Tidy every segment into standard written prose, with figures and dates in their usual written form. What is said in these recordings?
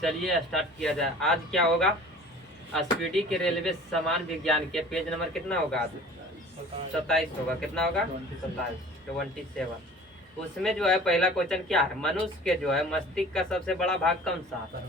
चलिए स्टार्ट किया जाए। आज क्या होगा, स्पीडी के रेलवे सामान विज्ञान के पेज नंबर कितना होगा आज? 27 होगा। कितना होगा? 27। उसमें जो है पहला क्वेश्चन क्या है, मनुष्य के जो है मस्तिष्क का सबसे बड़ा भाग कौन सा है?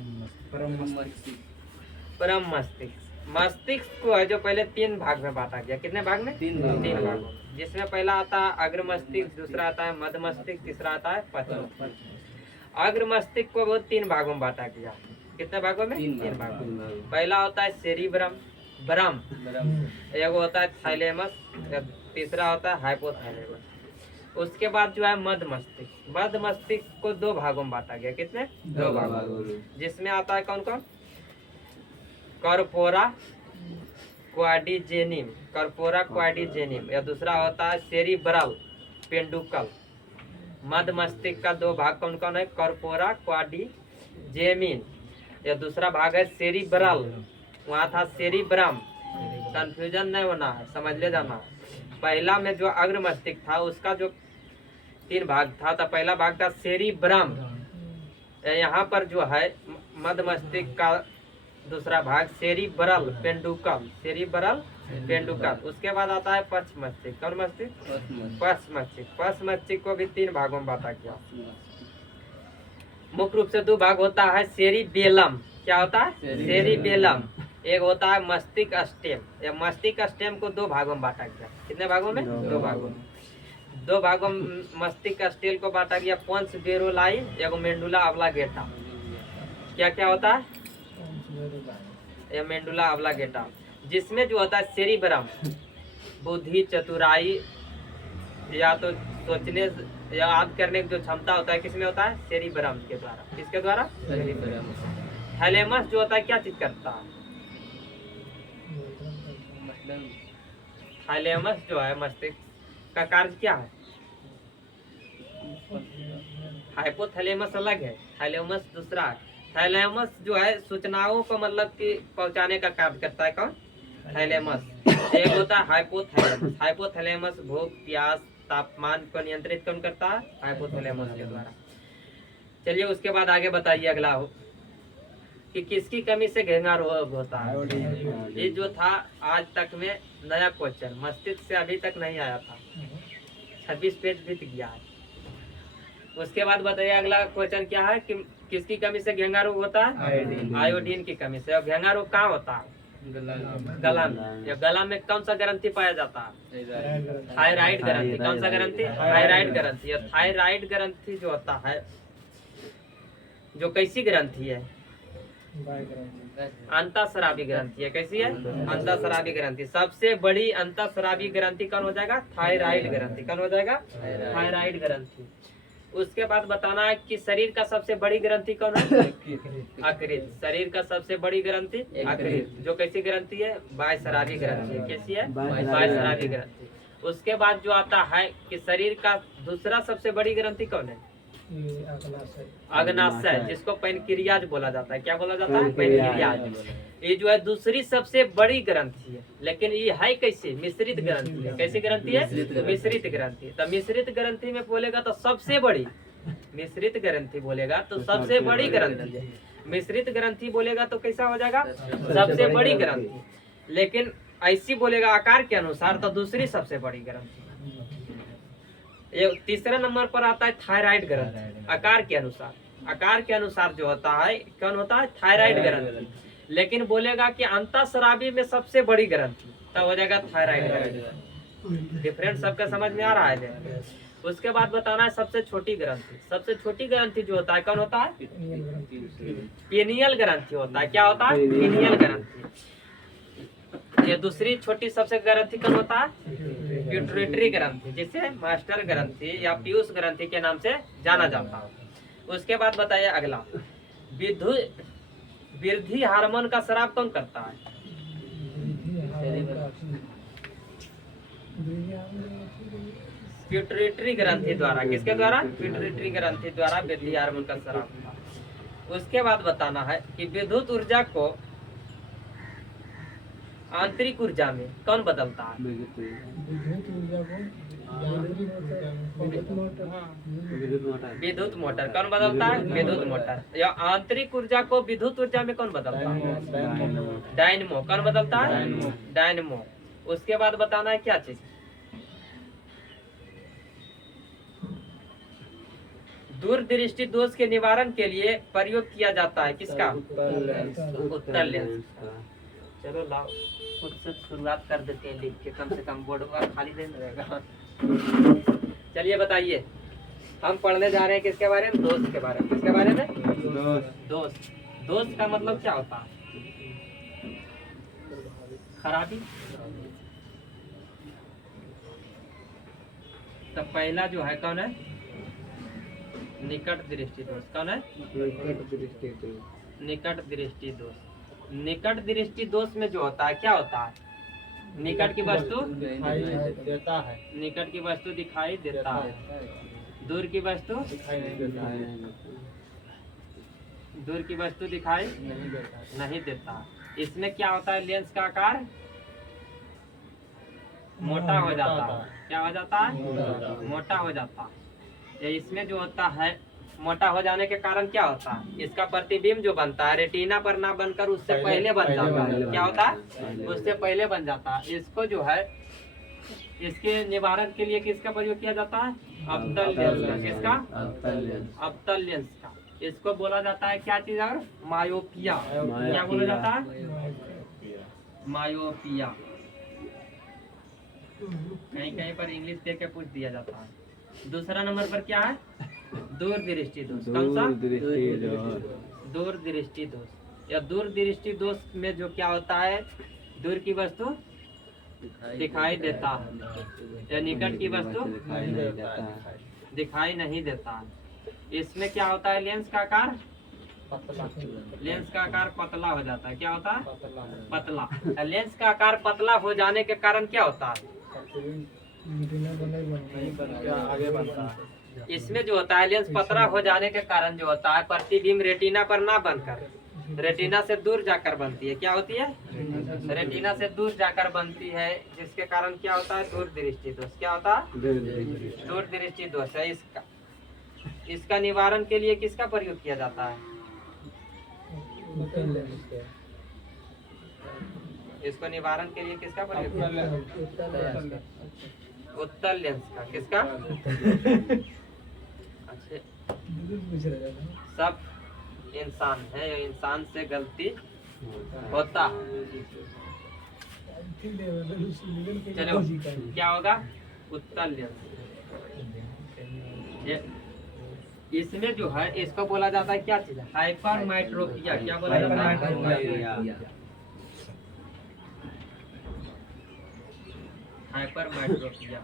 परम मस्तिष्क। मस्तिष्क को है जो पहले 3 भाग में बांटा गया। कितने भाग में? 3 भाग में। जिसमें पहला आता है अग्र मस्तिष्क, दूसरा आता है मध्य मस्तिष्क, तीसरा आता है पश्च मस्तिष्क। अग्र मस्तिष्क को वो 3 भागों में बांटा गया। कितने भागों में? 3 भागों में। पहला होता है सेरिब्रम, ब्रम, एक होता है थाइलेमस, तीसरा होता है हाइपोथैलेमस। उसके बाद जो है मध्य मस्तिष्क। मध्य मस्तिष्क को 2 भागों में बांटा गया। कितने? 2 भागों। जिसमें आता है कौन कौन? कॉर्पोरा क्वाड्रिजेनिम, कॉर्पोरा क्वाड्रिजेनिम, या दूसरा होता है सेरिब्रल पेंडुकल। मध्य मस्तिष्क का 2 भाग कौन कौन है? कॉर्पोरा क्वाड्रिजेमिन, या दूसरा भाग है सेरिब्रल, वहाँ था सेरिब्रम। कंफ्यूजन नहीं होना है, समझ ले जाना। पहला में जो अग्र मस्तिष्क था उसका जो 3 भाग था, तो पहला भाग था सेरिब्रम, यहाँ पर जो है मध्य मस्तिष्क का दूसरा भाग सेरिब्रल पेंडुकल, सेरिब्रल पेंडुकल। उसके बाद आता है पश्च मस्तिष्क। कौन मस्तिष्क? पश्च मस्तिष्क। पश्च मस्तिष्क को भी 3 भागों में बांटा गया। मुख्य रूप से 2 भाग होता है सेरिबेलम। क्या होता है? सेरिबेलम। एक होता है मस्तिष्क स्टेम, या मस्तिष्क स्टेम को 2 भागों में बांटा गया। कितने भागों में? 2 भागों में। 2 भागों में मस्तिष्क स्टेम को बांटा गया, पोन्स बेरोलाई, एगो मेंडुला ऑब्लांगेटा। क्या क्या होता है? या मेंडुला ऑब्लांगेटा। जिसमें जो होता है सेरिब्रम, बुद्धि, चतुराई, या तो सोचने या याद करने की जो क्षमता होता है, किसमें होता है? सेरिब्रम के द्वारा। किसके द्वारा? सेरिब्रम। थैलेमस जो होता है क्या चीज करता है? थैलेमस जो है मस्तिष्क का कार्य क्या है? हाइपोथैलेमस अलग है, थैलेमस दूसरा है। थैलेमस जो है सूचनाओं को मतलब कि पहुंचाने का कार्य करता है। कौन? थैलेमस। एक होता है हाइपोथैलेमस। हाइपोथैलेमस भूख, प्यास, तापमान को नियंत्रित कौन करता है? हाइपोथैलेमस के द्वारा। चलिए उसके बाद आगे बताइए अगला हो कि किसकी कमी से घेंगा रोग होता है। ये जो था आज तक में नया क्वेश्चन, मस्तिष्क से अभी तक नहीं आया था। 26 पेज बीत गया है। उसके बाद बताइए अगला क्वेश्चन क्या है कि किसकी कमी से घेंगा रोग होता है? आयोडीन की कमी से। और घेंगा रोग कहाँ होता है? गला में। या गला में कौन सा ग्रंथि पाया जाता है? थायराइड ग्रंथि। कौन सा ग्रंथि? थायराइड ग्रंथि। और थायराइड ग्रंथि जो होता है, जो कैसी ग्रंथि है? अंतःस्रावी ग्रंथि है। कैसी है? अंतःस्रावी ग्रंथि। सबसे बड़ी अंतःस्रावी ग्रंथि कौन हो जाएगा? थायराइड ग्रंथि। कौन हो जाएगा? थायराइड ग्रंथि। उसके बाद बताना है कि शरीर का सबसे बड़ी ग्रंथि कौन है? यकृत। शरीर का सबसे बड़ी ग्रंथि यकृत, जो कैसी ग्रंथि है? बाह्यस्रावी ग्रंथि है। कैसी है? बाह्यस्रावी ग्रंथि। उसके बाद जो आता है कि शरीर का दूसरा सबसे बड़ी ग्रंथि कौन है? अग्नाशय, जिसको पैनक्रियाज बोला जाता है। क्या बोला जाता है? पैनक्रियाज। ये जो है दूसरी सबसे बड़ी ग्रंथि है, लेकिन ये है कैसे? मिश्रित ग्रंथि है। कैसी ग्रंथि है? मिश्रित ग्रंथि। तो मिश्रित ग्रंथि में बोलेगा तो सबसे बड़ी, मिश्रित ग्रंथि बोलेगा तो सबसे बड़ी ग्रंथि है। मिश्रित ग्रंथि बोलेगा तो कैसा हो जाएगा? सबसे बड़ी ग्रंथि। लेकिन ऐसी बोलेगा आकार के अनुसार तो दूसरी सबसे बड़ी ग्रंथि। ये तीसरे नंबर पर आता है थायराइड ग्रंथि। आकार के अनुसार, आकार के अनुसार जो होता है कौन होता है? थायराइड ग्रंथि। लेकिन बोलेगा कि अंतःस्रावी में सबसे बड़ी ग्रंथि, तब हो जाएगा थायराइड ग्रंथि। डिफरेंस सबका समझ में आ रहा है? उसके बाद बताना है सबसे छोटी ग्रंथि। सबसे छोटी ग्रंथि जो होता है कौन होता है? पीनियल ग्रंथि होता है। क्या होता है? पीनियल ग्रंथि। ये दूसरी छोटी सबसे ग्रंथि कौन होता है? पिट्यूटरी ग्रंथि, जिसे मास्टर ग्रंथि या पीयूष ग्रंथि के नाम से जाना जाता है। उसके बाद बताइए अगला, वृद्धि हार्मोन का स्राव कौन करता है? पिट्यूटरी ग्रंथि द्वारा। किसके द्वारा? पिट्यूटरी ग्रंथि द्वारा वृद्धि हार्मोन का स्राव होता है। उसके बाद बताना है कि विद्युत ऊर्जा को आंतरिक ऊर्जा में कौन बदलता है? विद्युत मोटर कौन बदलता है? विद्युत मोटर। या आंतरिक ऊर्जा को विद्युत ऊर्जा में कौन बदलता है? डायनमो। कौन बदलता है? डायनमो। उसके बाद बताना है क्या चीज? दूरदृष्टि दोष के निवारण के लिए प्रयोग किया जाता है किसका? उत्तल लेंस। चलो लाओ खुद से शुरुआत कर देते हैं लिख के, कम से कम बोर्ड पर खाली नहीं रहेगा। चलिए बताइए, हम पढ़ने जा रहे हैं किसके बारे में? दोष के बारे में। किसके बारे में? दोष। दोष का मतलब क्या होता है? खराबी। तो पहला जो है कौन है? निकट दृष्टि दोष। कौन है? निकट दृष्टि दोष। निकट दृष्टि दोष में जो होता है क्या होता है? निकट की वस्तु देता है, निकट की वस्तु दिखाई देता है, दूर की वस्तु दूर की वस्तु दिखाई नहीं देता। इसमें क्या होता है? लेंस का आकार मोटा हो जाता है। क्या हो जाता है? मोटा हो जाता है। इसमें जो होता है मोटा हो जाने के कारण क्या होता है? इसका प्रतिबिंब जो बनता है रेटिना पर ना बनकर उससे पहले बन जाता है। क्या होता है? उससे पहले बन जाता है। इसको जो है इसके निवारण के लिए किसका प्रयोग किया जाता है? अवतल लेंस का। किसका? अवतल लेंस का। इसको बोला जाता है क्या चीज? और मायोपिया। क्या बोला जाता है? मायोपिया। कहीं कहीं पर इंग्लिश दे के पूछ दिया जाता है। दूसरा नंबर पर क्या है? दूरदृष्टि दोष। कौन सा? दूरदृष्टि दोष। या दूरदृष्टि दोष में जो क्या होता है? दूर की वस्तु दिखाई देता है या निकट की वस्तु दिखाई नहीं देता है। इसमें क्या होता है? लेंस का आकार लेंस का आकार पतला हो जाता है। क्या होता है? पतला। लेंस का आकार पतला हो जाने के कारण क्या होता है? आगे बढ़ता है। इसमें जो होता है लेंस पतला हो जाने के कारण जो होता है प्रतिबिंब रेटिना पर ना बनकर रेटिना से दूर जाकर बनती है। क्या होती है? रेटिना से दूर जाकर बनती है, जिसके कारण क्या होता है? दूरदृष्टि दोष। क्या होता है? दूरदृष्टि दोष है। इसका निवारण के लिए किसका प्रयोग किया जाता है? इसको निवारण के लिए किसका प्रयोग किया जाता है? उत्तल लेंस का। किसका? अच्छा, सब इंसान है, इंसान से गलती होता है। चलो क्या होगा? उत्तल लेंस। इसमें जो है इसको बोला जाता है क्या चीज? हाइपरमेट्रोपिया। क्या बोला जाता है? हाइपरमेट्रोपिया।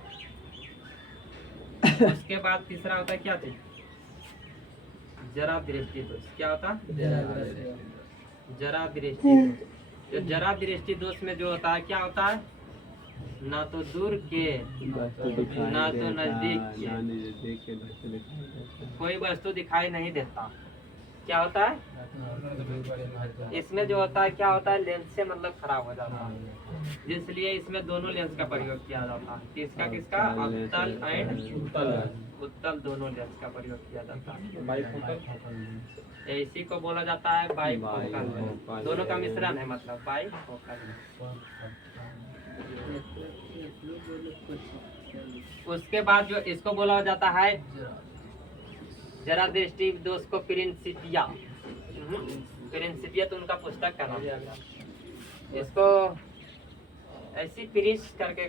उसके बाद तीसरा होता है क्या चीज? जरा दृष्टि दोष। क्या होता? जरा दृष्टि दोष। जो जरा दृष्टि दोष में जो होता है क्या होता है? ना तो दूर के ना तो नजदीक के कोई वस्तु दिखाई नहीं देता। क्या होता है? इसमें जो होता है क्या होता है? लेंस से मतलब खराब हो जाता है, इसलिए इसमें दोनों लेंस का प्रयोग किया जाता है। किसका किसका? अवतल एंड उत्तल दोनों लेंस का प्रयोग किया जाता है। इसी को बोला जाता है बाइफोकल। दोनों का मिश्रण है, मतलब बाइफोकल। उसके बाद जो इसको बोला जाता है जरा दृष्टि दोष को प्रिंसिपिया। प्रिंसिपिया तो उनका पुस्तक का नाम है। इसको ऐसी प्रिंस करके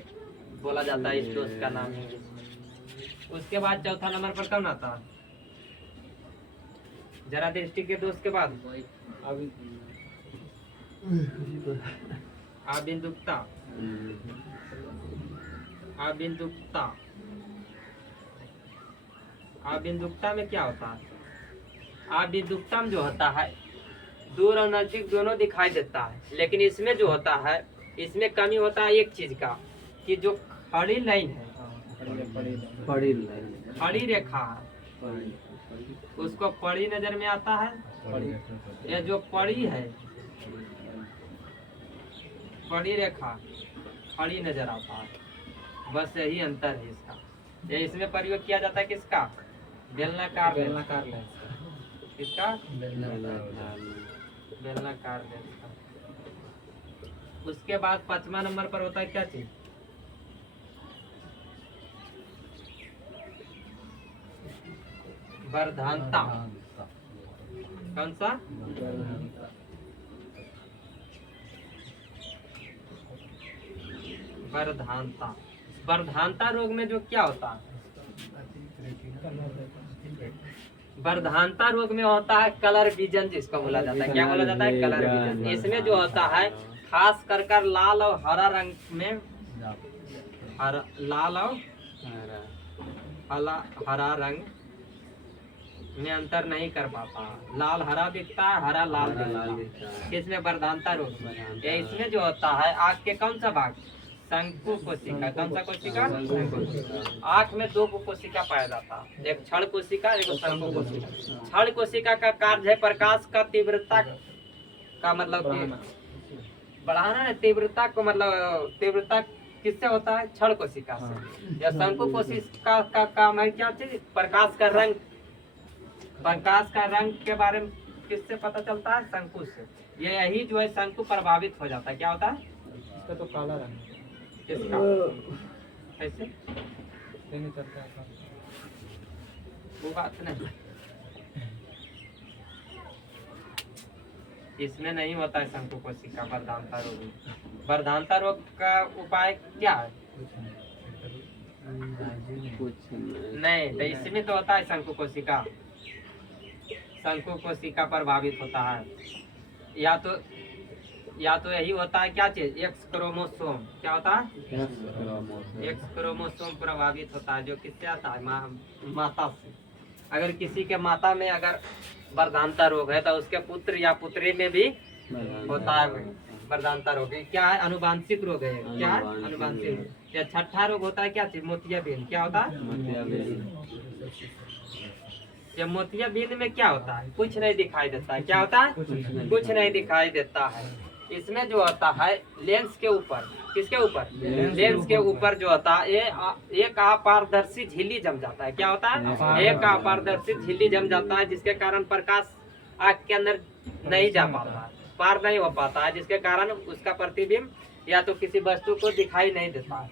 बोला जाता है, इस दोष का नाम है। उसके बाद चौथा नंबर पर कौन आता है? जरा दृष्टि के दोष के बाद आबिंदुकता। आबिंदुकता। आबिंदुकता में क्या होता है? आबिंदुकता में जो होता है दूर और नजदीक दोनों दिखाई देता है, लेकिन इसमें जो होता है इसमें कमी होता है एक चीज का, कि जो खड़ी लाइन है, खड़ी रेखा है, उसको पड़ी नजर में आता है। या जो पड़ी है, पड़ी रेखा खड़ी नजर आता है। बस यही अंतर है इसका। ये इसमें प्रयोग किया जाता है किसका? बेलनाकार लेंस। किसका? बेलनाकार लेंस का। उसके बाद 5वां नंबर पर होता है क्या चीज? वर्धांता। कौन सा? वर्धांता। वर्धांता रोग में जो क्या होता है? वर्धांता रोग में होता है कलर विजन, जिसको बोला जाता है। क्या बोला जाता है? Colour vision. इसमें जो होता है खास कर लाल और हरा रंग में, लाल और हरा रंग में अंतर नहीं कर पाता। लाल हरा दिखता है, हरा लाल दिखता है। इसमें वर्धांता रोग। इसमें जो होता है आँख के कौन सा भाग? शंकु कोशिका। कौन सा कोशिका? आँख में 2 कोशिका पाया जाता है, एक क्षण कोशिका, एक शंकु कोशिका। क्षण कोशिका का कार्य है प्रकाश का तीव्रता का मतलब बढ़ाना है। तीव्रता को मतलब तीव्रता किससे होता है? क्षण कोशिका से। या शंकु कोशिका का काम है क्या चीज? प्रकाश का रंग। प्रकाश का रंग के बारे में किससे पता चलता है? शंकु से। ये यही जो है शंकु प्रभावित हो जाता है। क्या होता है? इसका तो काला रंग। किसका? कैसे? वो बात नहीं, इसमें नहीं होता है शंकु कोशिका वर्धांता रोग में। वर्धांता रोग का उपाय क्या है? नहीं, तो इसमें तो होता है शंकु कोशिका। शंकु कोशिका प्रभावित होता है। या तो यही होता है क्या चीज? X chromosome. क्या होता है? एक्स क्रोमोसोम प्रभावित होता है, जो किससे आता है? माता से। अगर किसी के माता में अगर वर्धांता रोग है तो उसके पुत्र या पुत्री में भी होता है वर्धांता रोग। क्या है? अनुवांशिक रोग है। क्या है? अनुवांशिक रोग। या 6ठा रोग होता है क्या चीज? मोतियाबिंद। क्या होता है? ये मोतियाबिंद में क्या होता है? कुछ नहीं दिखाई देता है। क्या होता है? कुछ नहीं दिखाई देता है। इसमें जो होता है लेंस के ऊपर, किसके ऊपर? लेंस के ऊपर जो होता है एक अपारदर्शी झिल्ली जम जाता है। क्या होता है? एक अपारदर्शी झिल्ली जम जाता है, जिसके कारण प्रकाश आँख के अंदर नहीं जा पाता, पार नहीं हो पाता है, जिसके कारण उसका प्रतिबिंब या तो किसी वस्तु को दिखाई नहीं देता है।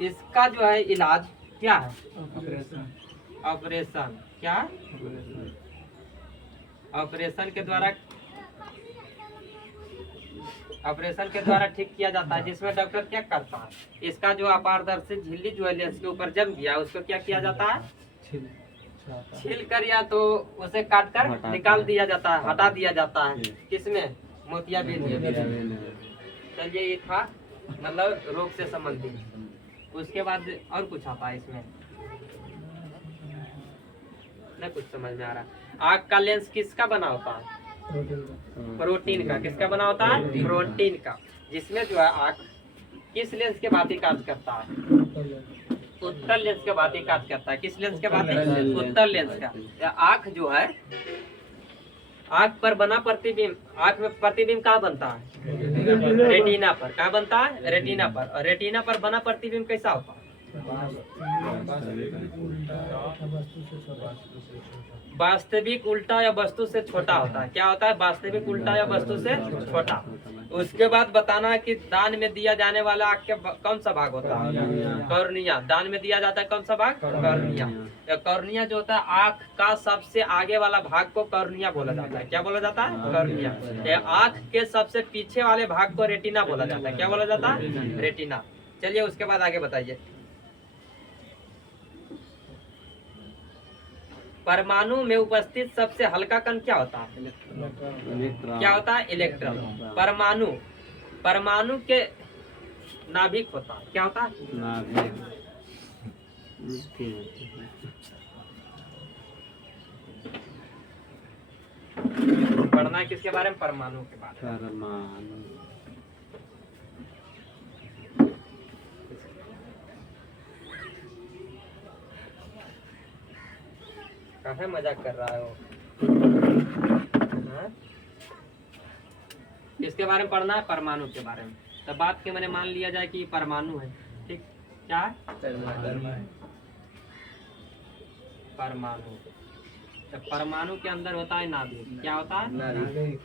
इसका जो है इलाज क्या है? ऑपरेशन। क्या? ऑपरेशन के द्वारा ठीक किया जाता है, जिसमें डॉक्टर क्या करता है? इसका जो अपारदर्शी झिल्ली जो है लेंस के ऊपर जम गया, उसको क्या किया जाता है? छील कर या तो उसे काट कर निकाल दिया जाता है, हटा दिया जाता है। किसमें? मोतियाबिंद में। चलिए, ये था मतलब रोग से संबंधित। उसके बाद और कुछ आता है इसमें? नहीं कुछ समझ में आ रहा। आँख का लेंस किसका बना होता है? प्रोटीन का। किसका बना होता है? प्रोटीन का। जिसमें जो है आँख किस लेंस के भांति कार्य करता है? उत्तल लेंस के भांति कार्य करता है। किस लेंस के भांति? उत्तल लेंस का। आँख जो है, आँख पर बना प्रतिबिंब, आँख में प्रतिबिंब कहाँ बनता है? रेटिना पर। कहाँ बनता है? रेटिना पर। और रेटिना पर बना प्रतिबिंब कैसा होता है? वास्तविक उल्टा या वस्तु से छोटा होता है। क्या होता है? वास्तविक उल्टा या वस्तु से छोटा। उसके बाद बताना है कि दान में दिया जाने वाला आँख के कौन सा भाग होता है? कॉर्निया। दान में दिया जाता है कौन सा भाग? कॉर्निया। कॉर्निया जो होता है आँख का सबसे आगे वाला भाग को कॉर्निया बोला जाता है। क्या बोला जाता है? कॉर्निया। आँख के सबसे पीछे वाले भाग को रेटिना बोला जाता है। क्या बोला जाता है? रेटिना। चलिए, उसके बाद आगे बताइए। परमाणु में उपस्थित सबसे हल्का कण क्या होता है? क्या होता है? इलेक्ट्रॉन। परमाणु के नाभिक होता है। क्या होता है? पढ़ना है किसके बारे में? परमाणु के बारे में। काहे मजाक कर रहा है वो? किसके बारे में पढ़ना है? परमाणु के बारे में। तो बात के मैंने मान लिया जाए कि परमाणु है, ठीक? क्या? परमाणु। तो परमाणु के अंदर होता है नाभिक। क्या होता है? नाभिक।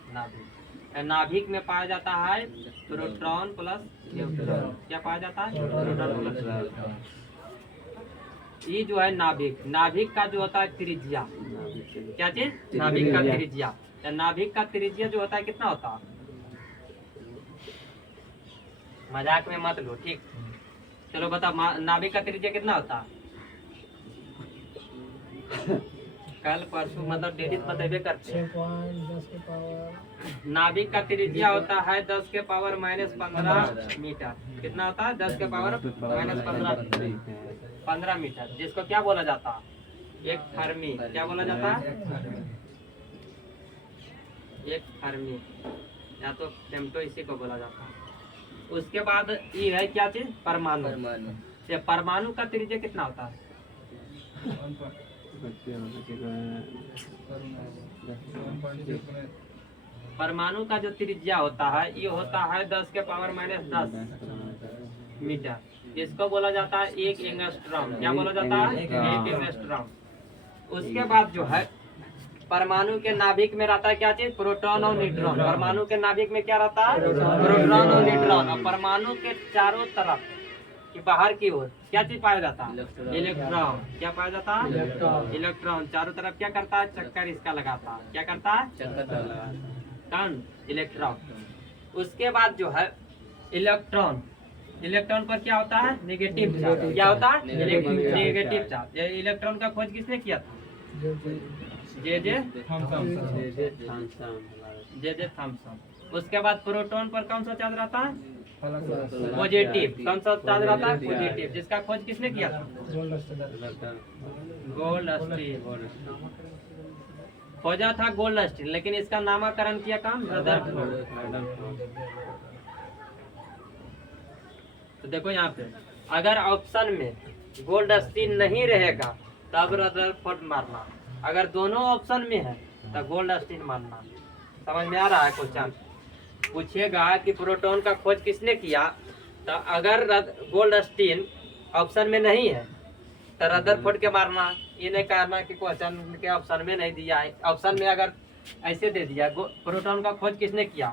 नाभिक में पाया जाता है प्रोटॉन प्लस न्यूट्रॉन। क्या पाया जाता है? Proton plus neutron. ये जो है नाभिक, नाभिक का जो होता है त्रिज्या, क्या चीज? नाभिक का त्रिज्या। नाभिक का त्रिज्या जो होता है कितना होता है? मजाक में मत लो, ठीक? चलो बताओ, नाभिक का त्रिज्या कितना होता है? कल परसों मतलब डेली बतेबे करते हैं। नाभिक का त्रिज्या होता है 10 के पावर -15 मीटर। कितना होता है? 10 के पावर -15 मीटर, जिसको क्या बोला जाता है? एक फर्मी। क्या बोला जाता है? एक फर्मी या तो फेम्टो, इसी को बोला जाता है। उसके बाद ये है क्या चीज? परमाणु। परमाणु का त्रिज्या कितना होता है? परमाणु का जो त्रिज्या होता है ये होता है 10 के पावर -10 मीटर। इसको बोला जाता है एक एंगस्ट्रॉम। क्या बोला जाता है? एक एंगस्ट्रॉम। उसके बाद जो है परमाणु के नाभिक में रहता है क्या चीज? प्रोटॉन और न्यूट्रॉन। परमाणु के नाभिक में क्या रहता है? प्रोटॉन और न्यूट्रॉन। और परमाणु के चारों तरफ कि बाहर की ओर क्या चीज पाया जाता है? इलेक्ट्रॉन। क्या पाया जाता है? इलेक्ट्रॉन। चारों तरफ क्या करता है? चक्कर इसका लगाता है। क्या करता है? कौन? इलेक्ट्रॉन। उसके बाद जो है इलेक्ट्रॉन, इलेक्ट्रॉन पर क्या होता है? Negative charge. क्या होता है? Negative charge. ये इलेक्ट्रॉन का खोज किसने किया था? J Thomson. उसके बाद प्रोटॉन पर कौन सा चार्ज रहता है? पॉजिटिव। कौन सा चार्ज रहता है? पॉजिटिव। जिसका खोज किसने किया था? गोल्डस्टीन। खोजा था गोल्डस्टीन, लेकिन इसका नामकरण किया काम रदरफोर्ड। तो देखो यहाँ पे अगर ऑप्शन में गोल्डस्टीन नहीं रहेगा तब रदरफोर्ड मारना, अगर दोनों ऑप्शन में है तो गोल्डस्टीन मारना। समझ में आ रहा है? क्वेश्चन पूछेगा कि प्रोटॉन का खोज किसने किया, तो अगर गोल्डस्टीन ऑप्शन में नहीं है तो रदरफोर्ड के मारना। ये नहीं कहना कि क्वेश्चन के ऑप्शन में नहीं दिया है। ऑप्शन में अगर ऐसे दे दिया प्रोटॉन का खोज किसने किया,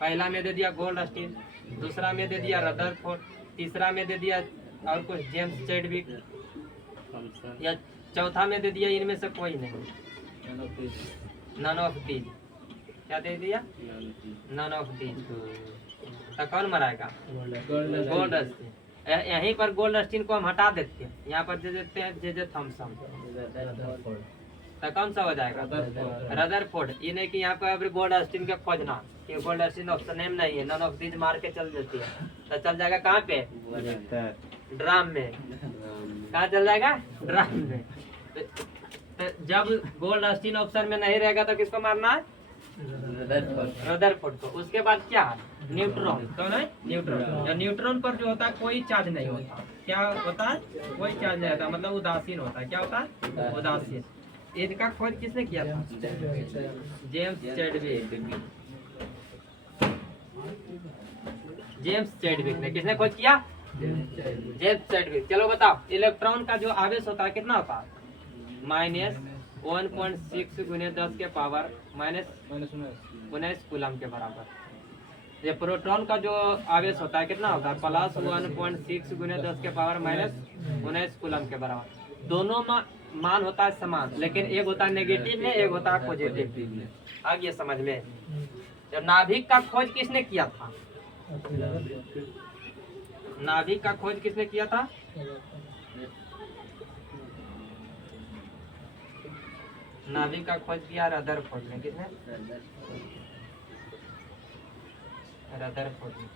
पहला में दे दिया गोल्डस्टीन, दूसरा में दे दिया रदरफोर्ड, तीसरा में दे दिया और कुछ जेम्स चैडविक, या चौथा में दे दिया इनमें से कोई नहीं, नन ऑफ दीज। क्या दे दिया? None of these. तो कौन मराएगा? गोल्डस्टीन। यहीं पर गोल्डस्टीन को हम हटा देते हैं, यहाँ पर दे देते हैं जे थॉमसन। तो कौन सा हो जाएगा? रदरफोर्ड। ये नहीं कि यहाँ पर गोल्डस्टीन के खोजना, कि गोल्डस्टीन ऑप्शन में नहीं है, नन ऑफ दीज मार के चल देती है, तो चल जाएगा कहाँ पे? ड्राम में। कहाँ चल जाएगा? ड्राम में। तो जब गोल्डस्टीन ऑप्शन में नहीं रहेगा तो किसको मारना है? रदरफोर्ड को। उसके बाद क्या है? न्यूट्रॉन। कौन है? न्यूट्रॉन। न्यूट्रॉन पर जो होता है कोई चार्ज नहीं होता। क्या होता है? कोई चार्ज नहीं होता, मतलब उदासीन होता है। क्या होता है? उदासीन। इसका खोज किसने किया था? James Chadwick. जेम्स चैडविक ने। किसने खोज किया? James Chadwick. चलो बताओ, इलेक्ट्रॉन का जो आवेश होता है कितना होता है? -1.6 × 10 के पावर -19 कूलम के बराबर। ये प्रोटॉन का जो आवेश होता है कितना होता है? +1.6 × 10 के पावर -19 कूलम के बराबर। दोनों मान होता है समान, लेकिन एक होता है नेगेटिव में, एक होता है पॉजिटिव। आ गया समझ में? जब नाभिक का खोज किसने किया था? नाभिक का खोज किसने किया था? नाभिक का खोज किया रदरफोर्ड ने। किसने? रदरफोर्ड ने।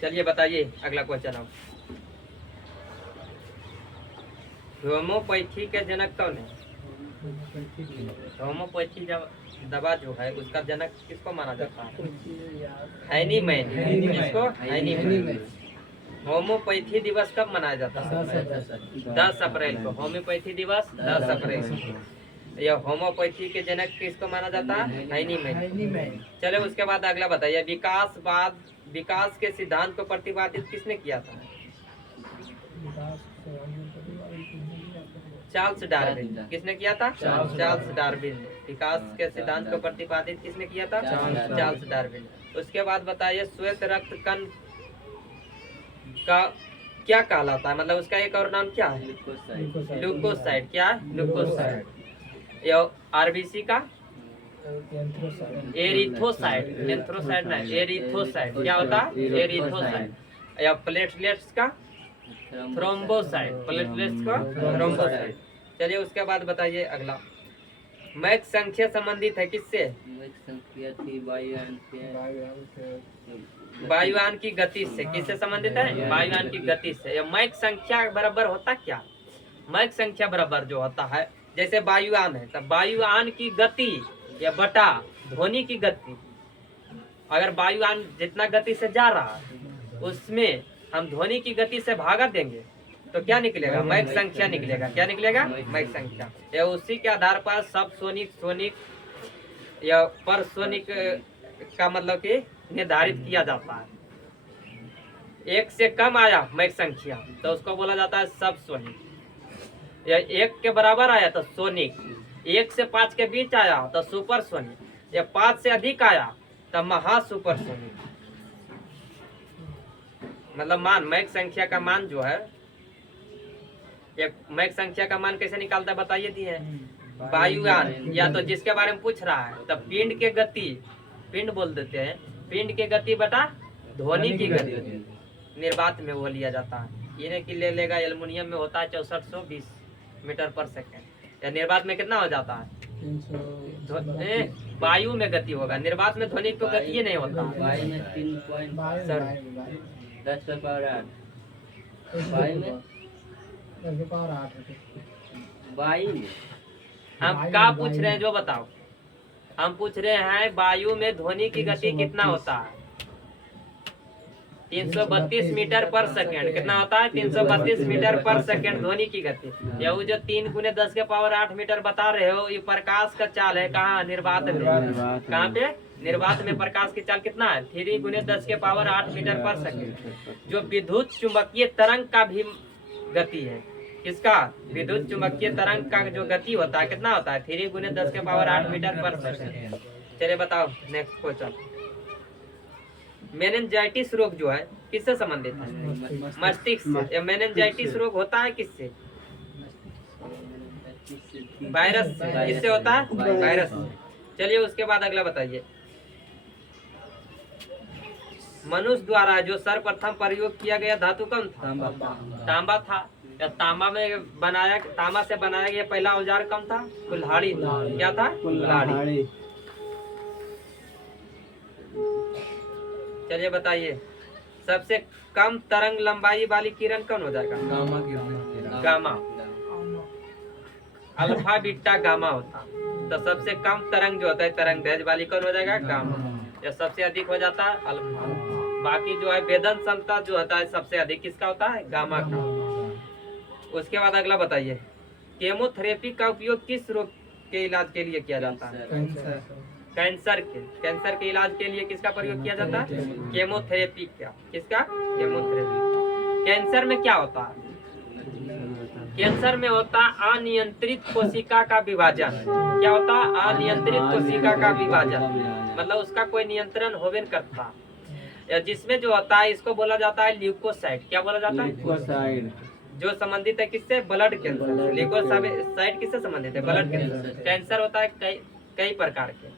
चलिए बताइए अगला क्वेश्चन। अब होम्योपैथी के जनक कौन है? होम्योपैथी जब दवा जो है उसका जनक किसको माना जाता है? हैनीमैन। किसको? हैनीमैन। होम्योपैथी दिवस कब मनाया जाता है? 10 अप्रैल को। होम्योपैथी दिवस 10 अप्रैल को। यह होम्योपैथी के जनक किसको माना जाता है? हैनीमैन। चलो उसके बाद अगला बताइए, विकासवाद विकास के सिद्धांत को प्रतिपादित किसने किया था? Charles Darwin. किसने किया था? Charles Darwin. विकास के सिद्धांत को प्रतिपादित किसने किया था? Charles Darwin. उसके बाद बताइए श्वेत रक्त कण का क्या कहलाता है, मतलब उसका एक और नाम क्या है? ल्यूकोसाइट। क्या है? ल्यूकोसाइट। आरबीसी का एरिथ्रोसाइट। एंथ्रोसाइट नहीं, एरिथ्रोसाइट। क्या होता है? एरिथ्रोसाइट। या प्लेटलेट्स का थ्रोम्बोसाइट। प्लेटलेट्स का थ्रोम्बोसाइट। चलिए उसके बाद बताइए अगला, मैक संख्या संबंधित है किससे? वायुयान की गति से। किससे संबंधित है? वायुयान की गति से। मैक संख्या बराबर होता क्या? मैक संख्या बराबर जो होता है, जैसे वायुयान है, तब वायुयान की गति या बटा ध्वनि की गति। अगर वायुयान जितना गति से जा रहा है उसमें हम ध्वनि की गति से भागा देंगे तो क्या निकलेगा? मैक संख्या निकलेगा। क्या निकलेगा? मैक संख्या। या उसी के आधार पर सब सोनिक, सोनिक या पर सोनिक का मतलब कि निर्धारित किया जाता है। एक से कम आया मैक संख्या तो उसको बोला जाता है सब सोनिक, या एक के बराबर आया तो सोनिक, 1 से 5 के बीच आया तो सुपर सोनिक, या 5 से अधिक आया तो महा सुपर सोनिक। मतलब मान, मैक संख्या का मान जो है, एक मैक संख्या का मान कैसे निकालता है बताइए दिए? वायुयान, या तो जिसके बारे में पूछ रहा है तब पिंड के गति, पिंड बोल देते हैं, पिंड के गति बटा ध्वनि की गति निर्वात में वो लिया जाता है। ये कि ले लेगा, एल्युमिनियम में होता है 6420 मीटर पर सेकेंड। या निर्वात में कितना हो जाता है? वायु में गति होगा, निर्वात में ध्वनि तो गति नहीं होता। वायु में 3.10 पे पावर 8। वायु में हम क्या पूछ रहे हैं जो बताओ? हम पूछ रहे हैं वायु में ध्वनि की गति कितना होता है? 332 मीटर पर सेकेंड। कितना होता है? 332 मीटर पर सेकेंड ध्वनि की गति। या वो जो 3 × 10 के पावर 8 मीटर बता रहे हो, ये प्रकाश का चाल है। कहाँ? निर्वात में। कहाँ पे? निर्वात में प्रकाश की चाल कितना है? 3 × 10 के पावर 8 मीटर पर सेकेंड। जो विद्युत चुंबकीय तरंग का भी गति है। किसका? विद्युत चुंबकीय तरंग का जो गति होता है कितना होता है? 3 × 10 के पावर 8 मीटर पर सेकेंड। चलिए बताओ नेक्स्ट क्वेश्चन। मेनिंजाइटिस रोग जो है किससे संबंधित है? मस्तिष्क से। या मेनिंजाइटिस रोग होता है किससे? वायरस से। किससे होता है? वायरस से। चलिए उसके बाद अगला बताइए, मनुष्य द्वारा जो सर्वप्रथम प्रयोग किया गया धातु कौन था? तांबा था। या तांबा में बनाया, तांबा से बनाया गया पहला औजार कौन था? कुल्हाड़ी था। क्या था? कुल्हाड़ी। चलिए बताइए, सबसे कम तरंग लंबाई वाली किरण कौन हो जाएगा? गामा। अल्फा बीटा गामा होता। तो सबसे कम तरंग जो होता है तरंग दैर्घ्य वाली कौन हो जाएगा? गामा। या सबसे अधिक हो जाता है अल्फा। बाकी जो है वेदन क्षमता जो होता है सबसे अधिक किसका होता है? गामा का। उसके बाद अगला बताइए, केमोथेरेपी का उपयोग किस रोग के इलाज के लिए किया जाता है? कैंसर के इलाज के लिए किसका प्रयोग किया जाता है? केमोथेरेपी का। किसका? केमोथेरेपी। कैंसर में क्या होता है? कैंसर में होता है अनियंत्रित कोशिका का विभाजन। क्या होता है? अनियंत्रित कोशिका का विभाजन। मतलब उसका कोई नियंत्रण होवे नहीं करता। या जिसमें जो होता है इसको बोला जाता है ल्यूकोसाइट। क्या बोला जाता है? जो संबंधित है किससे? Blood cancer. ल्यूकोसाइट किससे संबंधित है? Blood cancer. कैंसर होता है कई प्रकार के,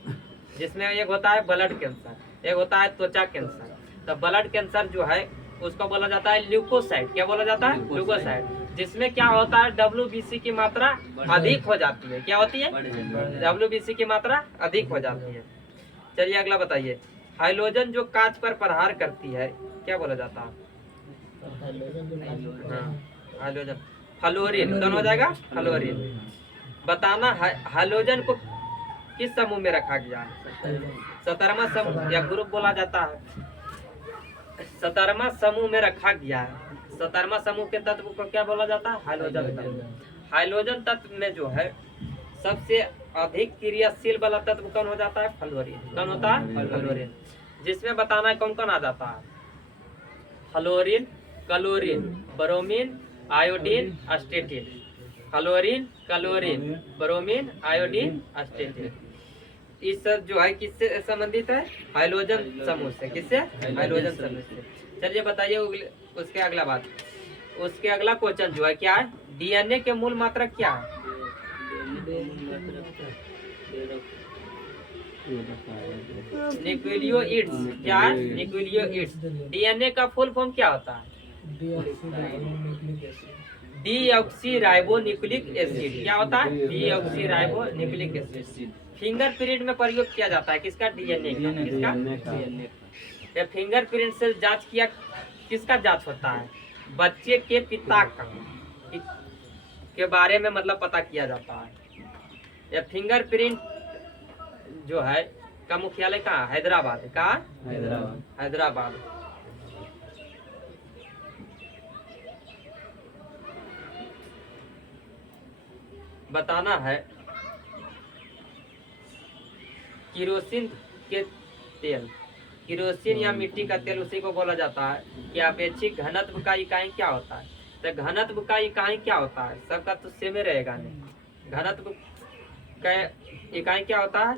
जिसमें एक होता है ब्लड कैंसर, एक होता है त्वचा कैंसर। तो ब्लड कैंसर जो है उसको बोला जाता है ल्यूकोसाइट। क्या बोला जाता है? ल्यूकोसाइट। जिसमें क्या होता है? WBC की मात्रा अधिक हो जाती है। क्या होती है? WBC की मात्रा अधिक हो जाती है। चलिए अगला बताइए, हाइड्रोजन जो कांच पर प्रहार करती है क्या बोला जाता है? हाइड्रोजन। फ्लोरीन। कौन हो जाएगा? फ्लोरीन। बताना हाइड्रोजन को किस समूह में रखा गया है? 17वां समूह या ग्रुप बोला जाता है। 17वां समूह में रखा गया है। 17वां समूह के तत्व को क्या बोला जाता है? हाइड्रोजन तत्व। हाइड्रोजन तत्व में जो है सबसे अधिक क्रियाशील वाला तत्व कौन हो जाता है? फ्लोरीन। कौन होता है? फ्लोरीन। जिसमें बताना है कौन कौन आ जाता है। Fluorine, chlorine, bromine, iodine, astatine. Fluorine, chlorine, bromine, iodine, astatine. इस सब जो है किससे संबंधित है? हाइड्रोजन समूह से। किससे? हाइड्रोजन समूह से। चलिए बताइए उसके अगला बात, उसके अगला क्वेश्चन जो है क्या है? डीएनए के मूल मात्रक क्या है? न्यूक्लियोइड्स। क्या है? न्यूक्लियोइड्स। डीएनए का फुल फॉर्म क्या होता है? Deoxyribonucleic acid. क्या होता है? Deoxyribonucleic acid. फिंगरप्रिंट में प्रयोग किया जाता है किसका? डीएनए का। किसका? फिंगरप्रिंट से जांच किया, किसका जांच होता है? बच्चे के पिता का के बारे में मतलब पता किया जाता है। यह फिंगरप्रिंट जो है का मुख्यालय कहाँ? हैदराबाद है। कहाँ? हैदराबाद। हैदराबाद। बताना है किरोसिन के तेल। किरोसिन या मिट्टी का तेल उसी को बोला जाता है कि अपेक्षिक घनत्व का इकाई क्या होता है? तो घनत्व का इकाई क्या होता है? सबका तो सेम ही रहेगा नहीं। घनत्व का इकाई क्या होता है?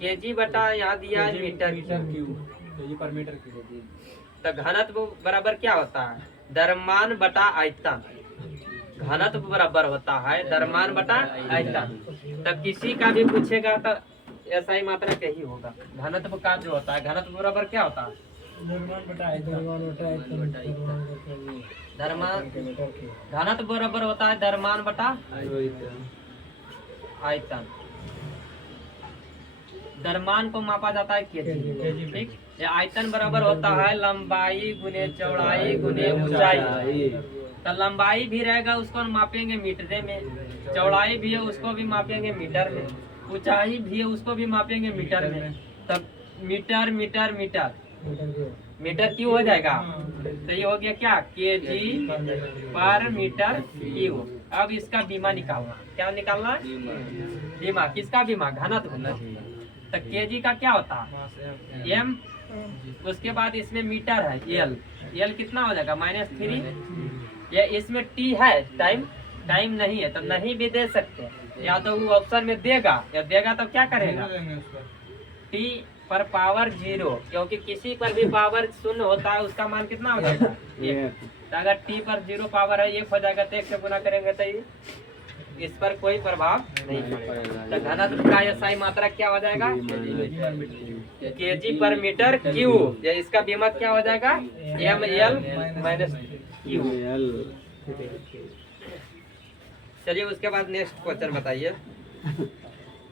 केजी बटा यहाँ दिया है मीटर क्यूब। केजी पर मीटर क्यूब। तो घनत्व बराबर क्या होता है? द्रव्यमान बटा आयतन। घनत्व बराबर होता है द्रव्यमान बटा आयतन। तब किसी का भी पूछेगा तो ऐसा ही मात्रा यही होगा। घनत्व का जो होता है, घनत्व बराबर क्या होता है? द्रव्यमान बटा आयतन। द्रव्यमान, घनत्व बराबर होता है द्रव्यमान बटा आयतन। द्रव्यमान को मापा जाता है केजी। ठीक। ये आयतन बराबर होता है लंबाई गुने चौड़ाई गुने ऊंचाई। तो लंबाई भी रहेगा उसको मापेंगे मीटर में, चौड़ाई भी है उसको भी मापेंगे मीटर में, ऊंचाई भी है उसको भी मापेंगे मीटर में। तब मीटर मीटर मीटर मीटर क्यों हो जाएगा? तो ये हो गया क्या? केजी पर मीटर क्यू। अब इसका बीमा निकालना। क्या निकालना? बीमा। किसका बीमा? घनत्व। तो केजी का क्या होता है? एम। उसके बाद इसमें मीटर है एल। एल कितना हो जाएगा? -3। या इसमें टी है, टाइम टाइम नहीं है तो नहीं भी दे सकते, या तो वो ऑप्शन में देगा, या देगा तो क्या करेगा? टी पर पावर 0, क्योंकि किसी पर भी पावर 0 होता है उसका मान कितना हो जाएगा? 1। तो अगर टी पर 0 पावर है 1 हो जाएगा तो 1 से गुना करेंगे तो इस पर कोई प्रभाव नहीं पड़ेगा। तो घनत्व का SI मात्रा क्या हो जाएगा? केजी पर मीटर क्यू। या इसका बीमा क्या हो जाएगा? ML - Q. चलिए उसके बाद नेक्स्ट क्वेश्चन बताइए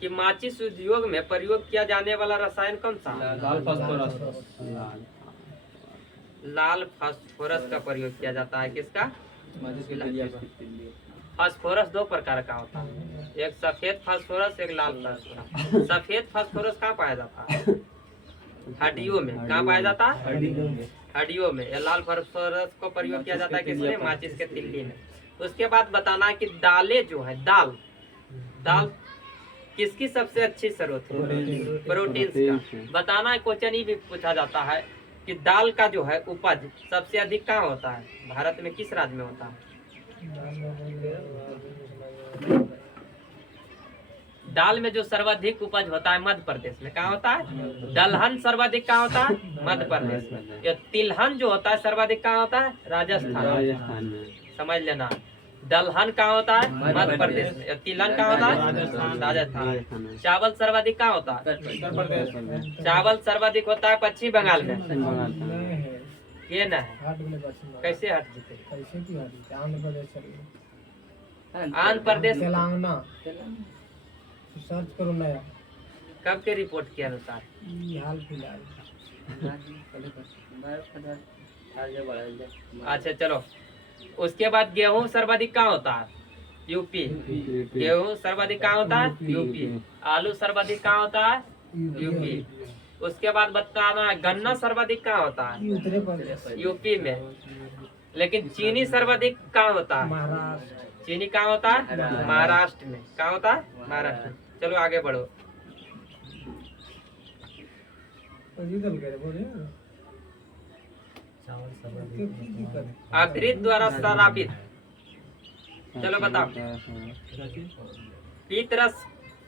कि माचिस उद्योग में प्रयोग किया जाने वाला रसायन कौन सा? लाल फास्फोरस। लाल फास्फोरस का प्रयोग किया जाता है। किसका? माचिस के लिए। फास्फोरस 2 प्रकार का होता है, एक सफेद फास्फोरस, एक लाल फास्फोरस। सफेद फास्फोरस कहाँ पाया जाता है? हड्डियों में। कहाँ पाया जाता है? हड्डियों में। या लाल फास्फोरस को प्रयोग किया जाता है किसमें? माचिस के तिल्ली में। उसके बाद बताना है कि दालें जो है, दाल किसकी सबसे अच्छी स्रोत है? प्रोटीन का। बताना है, क्वेश्चन ये भी पूछा जाता है कि दाल का जो है उपज सबसे अधिक कहाँ होता है? भारत में किस राज्य में होता है? दाल में जो सर्वाधिक उपज होता है मध्य प्रदेश में। कहाँ होता है? दलहन सर्वाधिक कहाँ होता है? मध्य प्रदेश में। या तिलहन जो होता है सर्वाधिक कहाँ होता है? राजस्थान में। समझ लेना, दलहन कहाँ होता है? मध्य प्रदेश में। या तिलहन कहाँ होता है? राजस्थान। चावल सर्वाधिक कहाँ होता है? चावल सर्वाधिक होता है पश्चिम बंगाल में। ये ना है, कैसे हट जीते? आंध्र प्रदेश तेलंगाना सर्च करो नया। कब के रिपोर्ट के अनुसार? हाल फिलहाल। अच्छा चलो, उसके बाद गेहूं सर्वाधिक कहाँ होता है? यूपी। गेहूं सर्वाधिक कहाँ होता है? यूपी। आलू सर्वाधिक कहाँ होता है? यूपी। उसके बाद बताना गन्ना सर्वाधिक कहाँ होता है? उत्तर प्रदेश। यूपी में। लेकिन चीनी सर्वाधिक कहाँ होता है? महाराष्ट्र। चीनी कहाँ होता है? महाराष्ट्र में। कहाँ होता है? महाराष्ट्र में। चलो आगे बढ़ो। पजिदल करे बोले ना क्यों की दिक्कत आखिरी द्वारा शराबित। चलो बताओ, पीतरस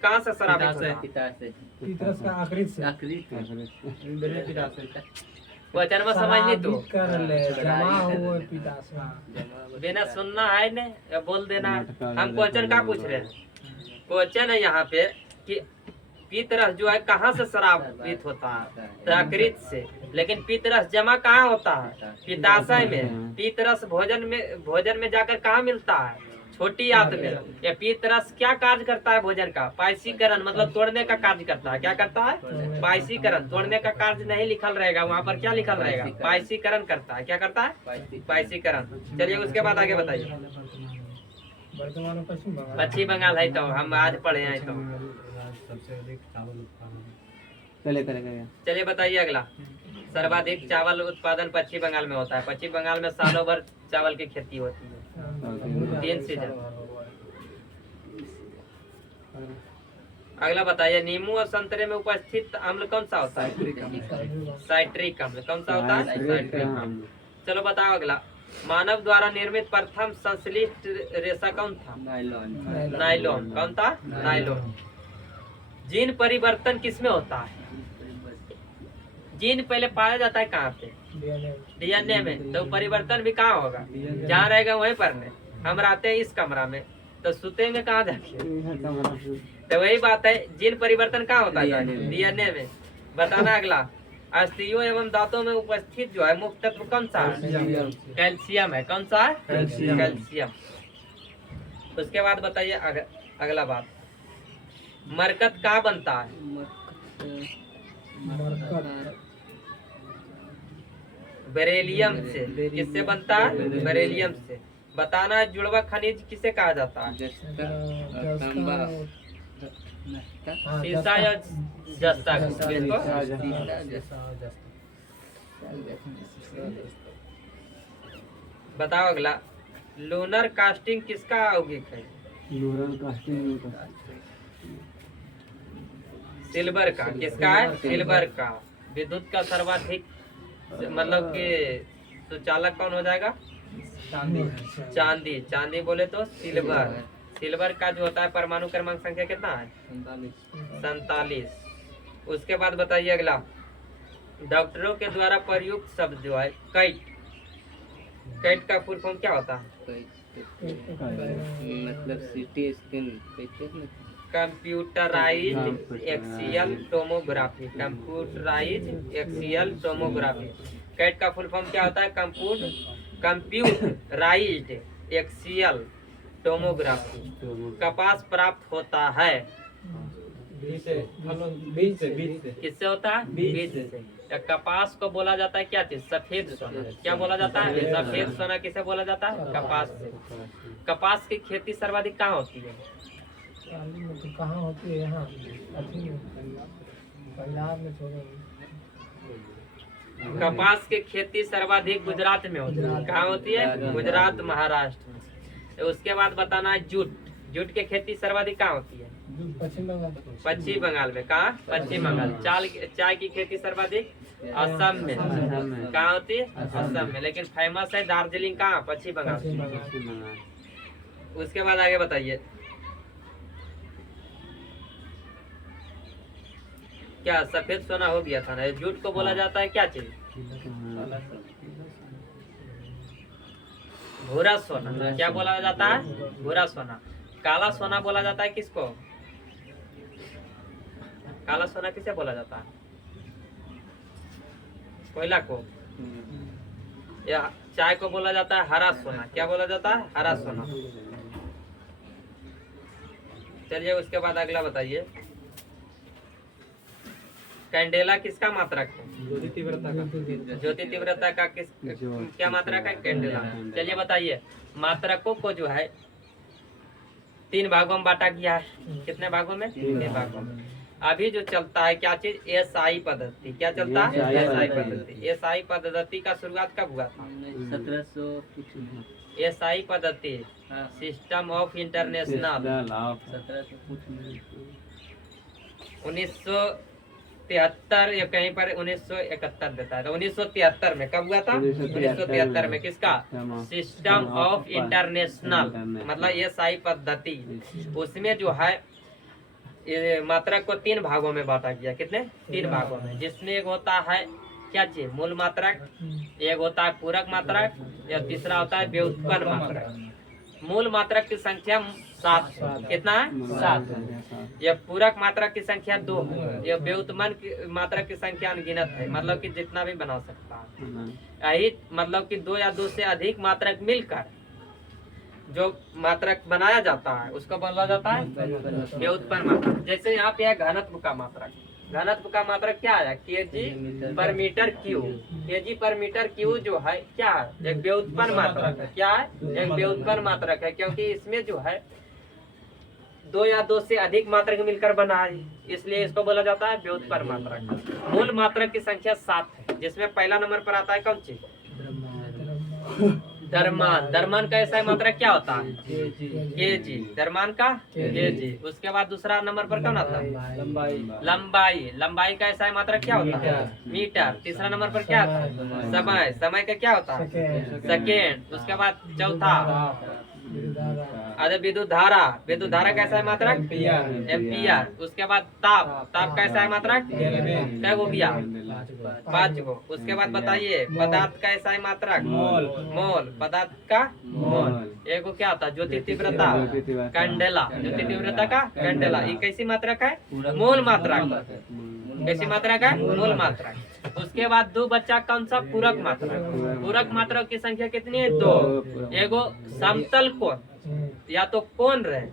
कहाँ से शराबित होता है? पीतरस का आखिरी से मेरे पिता से वचन में समझ नहीं तो शराबित कर ले जमा हुआ पिता से बिना सुनना है ने या बोल देना है। हम क्वेश्चन का पूछ रहे हैं? क्वेश्चन है यहाँ पे कि पीतरस जो है कहाँ से शराबित होता है? प्राकृत से। लेकिन पीतरस जमा कहाँ होता है? पिताशय में। पीतरस भोजन में जाकर कहाँ मिलता है? छोटी आंत में। या पीतरस क्या कार्य करता है भोजन का? पायसीकरण, मतलब तोड़ने का कार्य करता है। क्या करता है? पायसीकरण। तोड़ने का कार्य नहीं लिखल रहेगा वहाँ पर, क्या लिखल रहेगा? पायसीकरण करता है। क्या करता है? पायसीकरण। चलिए उसके बाद आगे बताइए। वर्तमान में पश्चिम बंगाल पश्चिम बंगाल है तो हम आज पढ़े हैं तो। सबसे अधिक चावल उत्पादन चलिए बताइए अगला। सर्वाधिक चावल उत्पादन पश्चिम बंगाल में होता है। पश्चिम बंगाल में सालों भर चावल की खेती होती है। 3 सीजन। अगला बताइए, नींबू और संतरे में उपस्थित अम्ल कौन सा होता है? साइट्रिक अम्ल। कौन सा होता है? साइट्रिक अम्ल। चलो बताओ अगला। मानव द्वारा निर्मित प्रथम संश्लिष्ट रेशा कौन था? नायलॉन। कौन था? नायलॉन। जीन परिवर्तन किसमें होता है? जीन पहले पाया जाता है कहाँ पे? डीएनए में। तो परिवर्तन भी कहाँ होगा? जहाँ रहेगा वहीं पर नहीं। हम रहते हैं इस कमरा में तो सुतेंगे कहाँ जाके? तो वही बात है, जीन परिवर्तन कहाँ होता है? डीएनए में। बताना अगला। अस्थियों एवं दांतों में उपस्थित जो है मुख्य तत्व कौन सा है? कैल्शियम है। कौन सा है? कैल्शियम। उसके बाद बताइए अगला बात। मरकत कहाँ बनता है? बेरिलियम से। किससे बनता है? बेरिलियम से। बताना जुड़वा खनिज किसे कहा जाता है? सीसा या जस्ता? बताओ अगला। लूनर कास्टिंग किसका औगिक है? सिल्वर का। किसका है? सिल्वर का। विद्युत का सर्वाधिक मतलब कि सुचालक कौन हो जाएगा? चांदी। चांदी बोले तो सिल्वर। सिल्वर का जो होता है परमाणु क्रमांक संख्या कितना है? 47। उसके बाद बताइए अगला। डॉक्टरों के द्वारा प्रयुक्त शब्द जो है कैट। कैट का फुल फॉर्म क्या होता है? मतलब CT scan computerised axial tomography. Computerised axial tomography. CAT का फुल फॉर्म क्या होता है? Computerised axial tomography. कपास प्राप्त होता है किससे होता है? बीज से। या कपास को बोला जाता है क्या चीज? सफेद सोना। क्या बोला जाता है? सफेद सोना। किसे बोला जाता है? कपास से। कपास की खेती सर्वाधिक कहाँ होती है? तो कहाँ होती है? यहाँ पंजाब में छोड़ो। कपास की खेती सर्वाधिक गुजरात में होती है। कहाँ होती है? गुजरात, महाराष्ट्र में। तो उसके बाद बताना है जूट। जूट की खेती सर्वाधिक कहाँ होती है? पश्चिम बंगाल। पश्चिम बंगाल में। कहाँ? पश्चिम बंगाल। चाय की खेती सर्वाधिक असम में। कहाँ होती है? असम में। लेकिन फेमस है दार्जिलिंग। कहाँ? पश्चिम बंगाल। उसके बाद आगे बताइए। क्या सफेद सोना हो गया था ना? जूट को बोला जाता है क्या चीज? भूरा सोना। क्या बोला जाता है? भूरा सोना। काला सोना बोला जाता है किसको? काला सोना किसे बोला जाता है? कोयला को। या चाय को बोला जाता है हरा सोना। क्या बोला जाता है? हरा सोना। चलिए उसके बाद अगला बताइए। कैंडेला किसका मात्रक है? ज्योति तीव्रता का। ज्योति तीव्रता का किस क्या मात्रक है? कैंडेला। चलिए बताइए। मात्रकों को जो है 3 भागों में बांटा गया है। कितने भागों में? 3 भागों में। अभी जो चलता है क्या चीज? एसआई पद्धति। क्या चलता है? एसआई पद्धति। एसआई पद्धति का शुरुआत कब हुआ था? 1700 कुछ। एसआई पद्धति सिस्टम ऑफ इंटरनेशनल 1900 1973 या कहीं पर 1971 देता है। तो 1973 में कब हुआ था? 1973 में किसका? सिस्टम ऑफ इंटरनेशनल, मतलब ये SI पद्धति। उसमें जो है ये मात्रक को 3 भागों में बांटा गया। कितने? 3 भागों में, जिसमें एक होता है क्या चीज? मूल मात्रक, एक होता है पूरक मात्रक, या तीसरा होता है व्युत्पन्न मात्रक। मूल मात्रक की संख्या 7, कितना है? 7। यह पूरक मात्रक की संख्या 2 है। यह व्युत्पन्न मात्रक की संख्या अनगिनत है, मतलब कि जितना भी बना सकता है। यही मतलब कि 2 या 2 से अधिक मात्रक मिलकर जो मात्रक बनाया जाता है उसको बोला जाता है व्युत्पन्न मात्रक। जैसे यहाँ पे है घनत्व का मात्रक। घनत्व का मात्रक क्या है? kg पर मीटर क्यू। kg पर मीटर क्यू जो है क्या है? एक व्युत्पन्न मात्रक है। क्या है? एक व्युत्पन्न मात्रक है, क्योंकि इसमें जो है 2 या 2 से अधिक मात्रक मिलकर बना है, इसलिए इसको बोला जाता है व्युत्पन्न मात्रक। मूल मात्रक की संख्या 7 है, जिसमें पहला नंबर पर आता है कौन चीज? द्रव्यमान। द्रव्यमान का ऐसा मात्रक क्या होता है? kg। द्रव्यमान का kg। उसके बाद दूसरा नंबर पर कौन आता है? लंबाई। लंबाई का ऐसा मात्रक क्या होता है? मीटर। तीसरा नंबर पर क्या आता है? समय। समय का क्या होता है? सेकेंड। उसके बाद चौथा विद्युत धारा। विद्युत धारा कैसा है मात्रक? एम्पियर। उसके बाद ताप। ताप कैसा है मात्रक? क्या हो गया? 5 गो। उसके बाद बताइए पदार्थ का ऐसा है मात्रक? मोल। पदार्थ का मोल। एक क्या होता है? ज्योति तीव्रता, कैंडेला। ज्योति तीव्रता का कैंडेला। ये कैसी मात्रक है? मोल मात्रक। कैसी मात्रक है? मोल मात्रक। उसके बाद 2 बच्चा कौन सा? पूरक मात्रक। पूरक मात्रक की संख्या कितनी है? 2। एगो समतल कोण, या तो कोण रहे,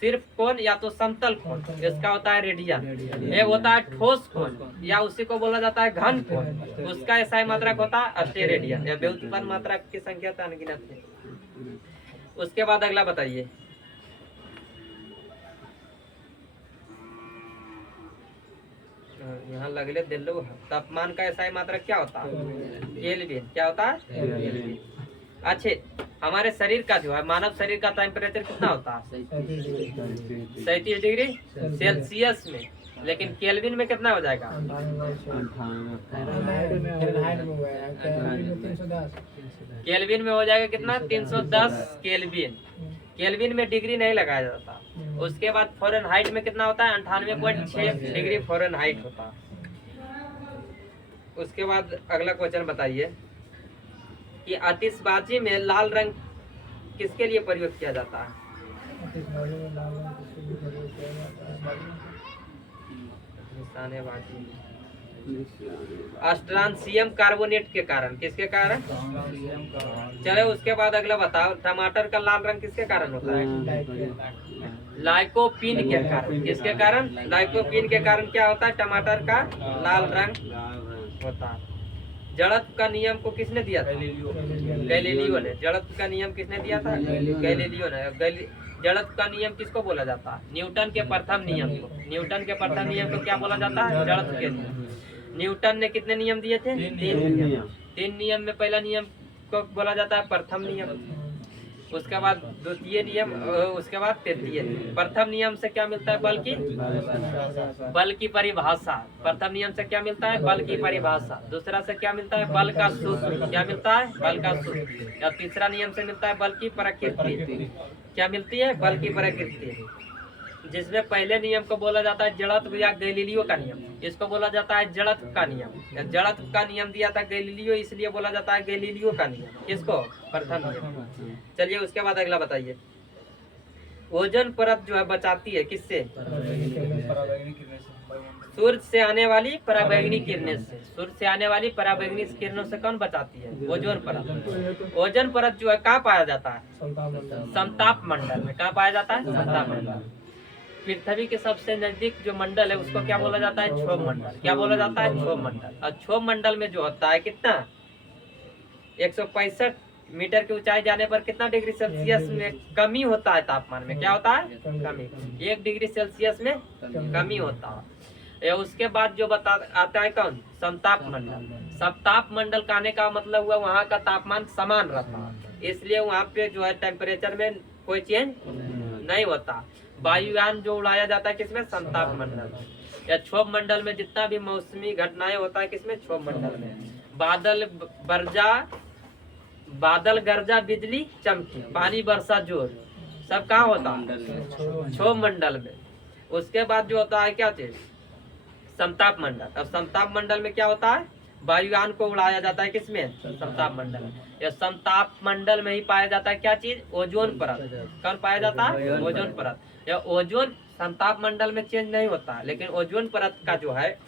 सिर्फ कोण या तो समतल कोण, इसका होता है रेडियन। एक होता है ठोस कोण, या उसी को बोला जाता है घन कोण, उसका ऐसा मात्रक होता है 80 रेडियन। या व्युत्पन्न मात्रक की संख्या तो अनगिनत है। उसके बाद अगला बताइए यहाँ लगले दिल्लो। तापमान का ऐसा मात्रक क्या होता है? केल्विन। क्या होता है? केल्विन। अच्छे, हमारे शरीर का जो है मानव शरीर का टेम्परेचर कितना होता है? 37 डिग्री सेल्सियस में, लेकिन केल्विन में कितना हो जाएगा? केल्विन में हो जाएगा कितना? 310 केल्विन। केल्विन में डिग्री नहीं लगाया जाता। उसके बाद फ़ारेनहाइट में कितना होता है? 98.6 डिग्री फ़ारेनहाइट होता है। उसके बाद अगला क्वेश्चन बताइए कि आतिशबाजी में लाल रंग किसके लिए प्रयोग किया जाता है? स्ट्रांसियम कार्बोनेट के कारण। किसके कारण? चलो उसके बाद अगला बताओ, टमाटर का लाल रंग किसके कारण होता है? लाइकोपीन के कारण। किसके कारण? लाइकोपीन के कारण क्या होता है? टमाटर का लाल रंग होता है। जड़त्व का नियम को किसने दिया था? गैलीलियो ने। जड़त्व का नियम किसने दिया था? गैलीलियो ने। जड़त्व का नियम किसको बोला जाता है? न्यूटन के प्रथम नियम को। न्यूटन के प्रथम नियम को क्या बोला जाता है? जड़त्व के नियम। न्यूटन ने कितने नियम दिए थे? 3 नियम में पहला नियम को बोला जाता है प्रथम नियम, उसके बाद द्वितीय नियम, उसके बाद तृतीय नियम। प्रथम नियम से क्या मिलता है? बल की परिभाषा। प्रथम नियम से क्या मिलता है? बल की परिभाषा। दूसरा से क्या मिलता है? बल का सूत्र। क्या मिलता है? बल का सूत्र। और तीसरा नियम से मिलता है बल की प्रकृति। क्या मिलती है? बल की प्रकृति। जिसमें पहले नियम को बोला जाता है जड़त्व या गैलीलियो का नियम, इसको बोला जाता है जड़त्व का नियम। जड़त्व का नियम दिया था गैलीलियो, इसलिए बोला जाता है गैलीलियो का नियम। किसको? प्रथम नियम। चलिए उसके बाद अगला बताइए, ओजोन परत जो है बचाती है किससे? सूर्य से आने वाली पराबैंगनी किरणों से। सूर्य से आने वाली पराबैंगनी किरणों से कौन बचाती है? ओजोन परत। ओजोन परत जो है कहाँ पाया जाता है? समताप मंडल में। कहाँ पाया जाता है? समताप मंडल। पृथ्वी के सबसे नजदीक जो मंडल है उसको क्या बोला जाता है? क्षोभ मंडल। क्या बोला जाता है? क्षोभ मंडल। और क्षोभ मंडल में जो होता है कितना? 165 मीटर की ऊंचाई जाने पर कितना डिग्री सेल्सियस में कमी होता है? तापमान में क्या होता है? कमी। 1 डिग्री सेल्सियस में कमी होता है। उसके बाद जो आता है कौन? समताप मंडल। समताप मंडल का आने का मतलब हुआ वहाँ का तापमान समान रहता है, इसलिए वहाँ पे जो है टेम्परेचर में कोई चेंज नहीं होता। वायुयान जो उड़ाया जाता है किसमें? समताप मंडल। या क्षोभ मंडल में जितना भी मौसमी घटनाएं होता है किसमें, क्षोभ मंडल में। बादल गरजा बिजली चमकी पानी बरसा जोर, सब कहाँ होता है, क्षोभ मंडल में। उसके बाद जो होता है क्या चीज, समताप मंडल। अब समताप मंडल में क्या होता है, वायुयान को उड़ाया जाता है किसमें, समताप मंडल में। या समताप मंडल में ही पाया जाता है क्या चीज, ओजोन परत। कौन पाया जाता है, ओजोन परत। या ओजोन समताप मंडल में चेंज नहीं होता, लेकिन ओजोन परत का जो है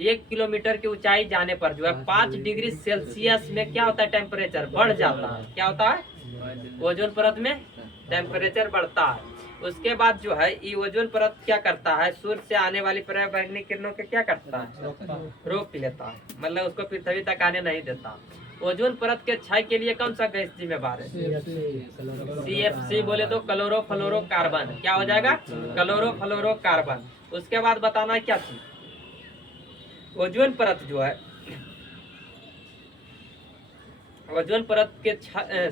1 किलोमीटर की ऊंचाई जाने पर जो है 5 डिग्री सेल्सियस में क्या होता है, टेम्परेचर बढ़ जाता है। क्या होता है, ओजोन परत में टेम्परेचर बढ़ता है। उसके बाद जो है ये ओजोन परत क्या करता है, सूर्य से आने वाली पराबैंगनी किरणों के क्या करता है, रोक लेता है, मतलब उसको पृथ्वी तक आने नहीं देता। ओजोन परत के क्षय के लिए कौन सा गैस जिम्मेवार है, CFC बोले तो क्लोरोफ्लोरोकार्बन। क्या हो जाएगा, क्लोरोफ्लोरोकार्बन। उसके बाद बताना है क्या चीज, ओजोन परत जो है, ओजोन परत के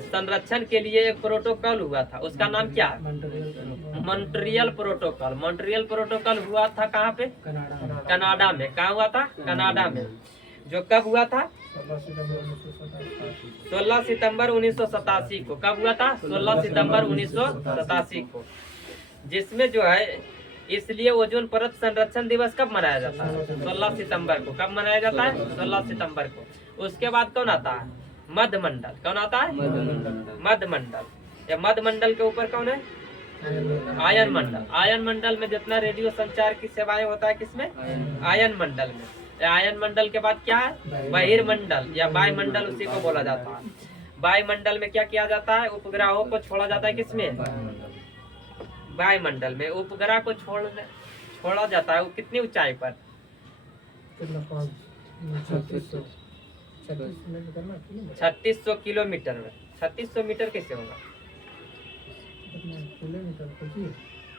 संरक्षण के लिए एक प्रोटोकॉल हुआ था, उसका नाम क्या है, मॉन्ट्रियल प्रोटोकॉल। मॉन्ट्रियल प्रोटोकॉल हुआ था कहाँ पे, कनाडा में। कहाँ हुआ था, कनाडा में। जो कब हुआ था, 16 सितंबर 1987 को। कब हुआ था, 16 सितंबर 1987 को। जिसमें जो है, इसलिए ओजोन परत संरक्षण दिवस कब मनाया जाता है, 16 सितंबर को। कब मनाया जाता है, 16 सितंबर को। उसके बाद कौन आता है, मध्य मंडल। कौन आता है, मध्य मंडल। या मध्य मंडल के ऊपर कौन है, आयन मंडल। आयन मंडल में जितना रेडियो संचार की सेवाएं होता है किसमें, आयन मंडल में। आयन मंडल के बाद क्या है, बहिर्मंडल या वायुमंडल, उसी को बोला जाता है। वायुमंडल में क्या किया जाता है, उपग्रहों को छोड़ा जाता है किसमें, वायुमंडल में। उपग्रह को छोड़ा जाता है, वो कितनी ऊंचाई पर, 3600 किलोमीटर में। 3600 मीटर कैसे होगा,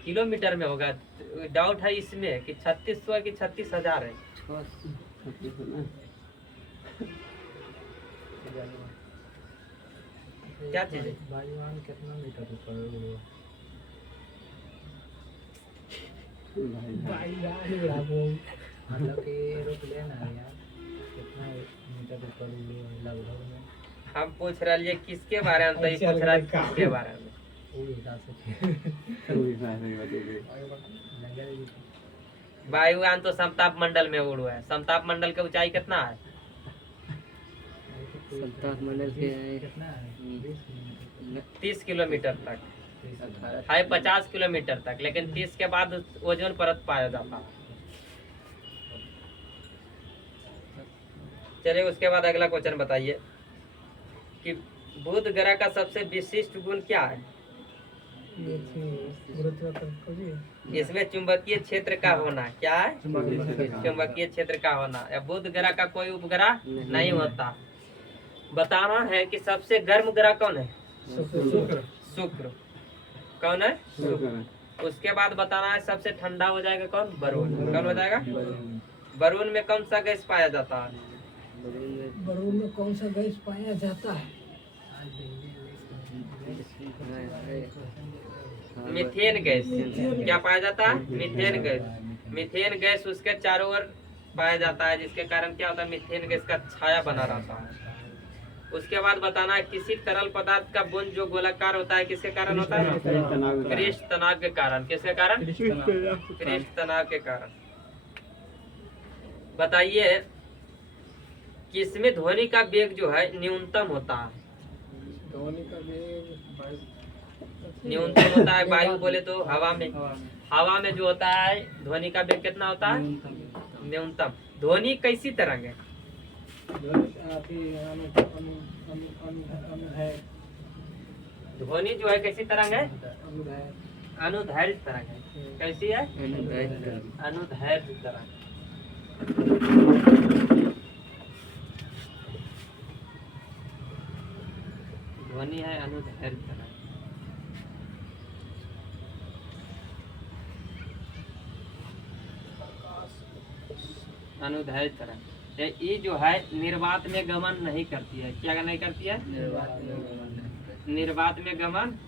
किलोमीटर में होगा। डाउट है इसमें कि 3600 है कि 36,000 है। क्या चीज है, वायुयान कितना मीटर ऊपर है, मतलब कि एरोप्लेन है यार, कितना मीटर ऊपर लगभग में। हम पूछ रहे हैं किसके बारे में, तो ये पूछ रहा है किसके बारे में। वायुयान तो समताप मंडल में उड़ हुआ है। समताप मंडल की ऊंचाई कितना है, समताप मंडल के कितना है, 30 किलोमीटर तक है, 50 किलोमीटर तक, लेकिन 30 के बाद ओजोन परत पाया जाता है। चलिए उसके बाद अगला क्वेश्चन बताइए कि बुध ग्रह का सबसे विशिष्ट गुण क्या है, इसमें चुंबकीय क्षेत्र का होना। क्या है, चुंबकीय क्षेत्र का होना। या बुध ग्रह का कोई उपग्रह नहीं होता। बताना है कि सबसे गर्म ग्रह कौन है, शुक्र। कौन है, शुक्र। उसके बाद बताना है सबसे ठंडा हो जाएगा कौन, वरुण। कौन हो जाएगा, वरुण में कौन सा गैस पाया जाता है, वरुण में कौन सा गैस पाया जाता है, मीथेन गैस। क्या पाया जाता है, मीथेन गैस। मीथेन गैस उसके चारों ओर पाया जाता है, जिसके कारण क्या होता है, मीथेन गैस का छाया बना रहता है। उसके बाद बताना है किसी तरल पदार्थ का बुंद जो गोलाकार होता है किसके कारण होता है, क्रिस्ट तनाव के कारण। किसके कारण, क्रिस्ट तनाव के कारण। बताइए किसमें ध्वनि का वेग जो है न्यूनतम होता है, ध्वनि का वेग न्यूनतम होता है वायु बोले तो हवा में। हवा में जो होता है ध्वनि का वेग कितना होता है, न्यूनतम। ध्वनि कैसी तरंग है, ध्वनि जो है कैसी तरंग है, अनुदैर्घ्य तरंग है। कैसी है, अनुदैर्घ्य तरंग। ध्वनि है अनुदैर्घ्य तरंग। अनुदैर्घ्य तरंग ये जो है निर्वात में गमन नहीं करती है। क्या नहीं करती है, निर्वात में गमन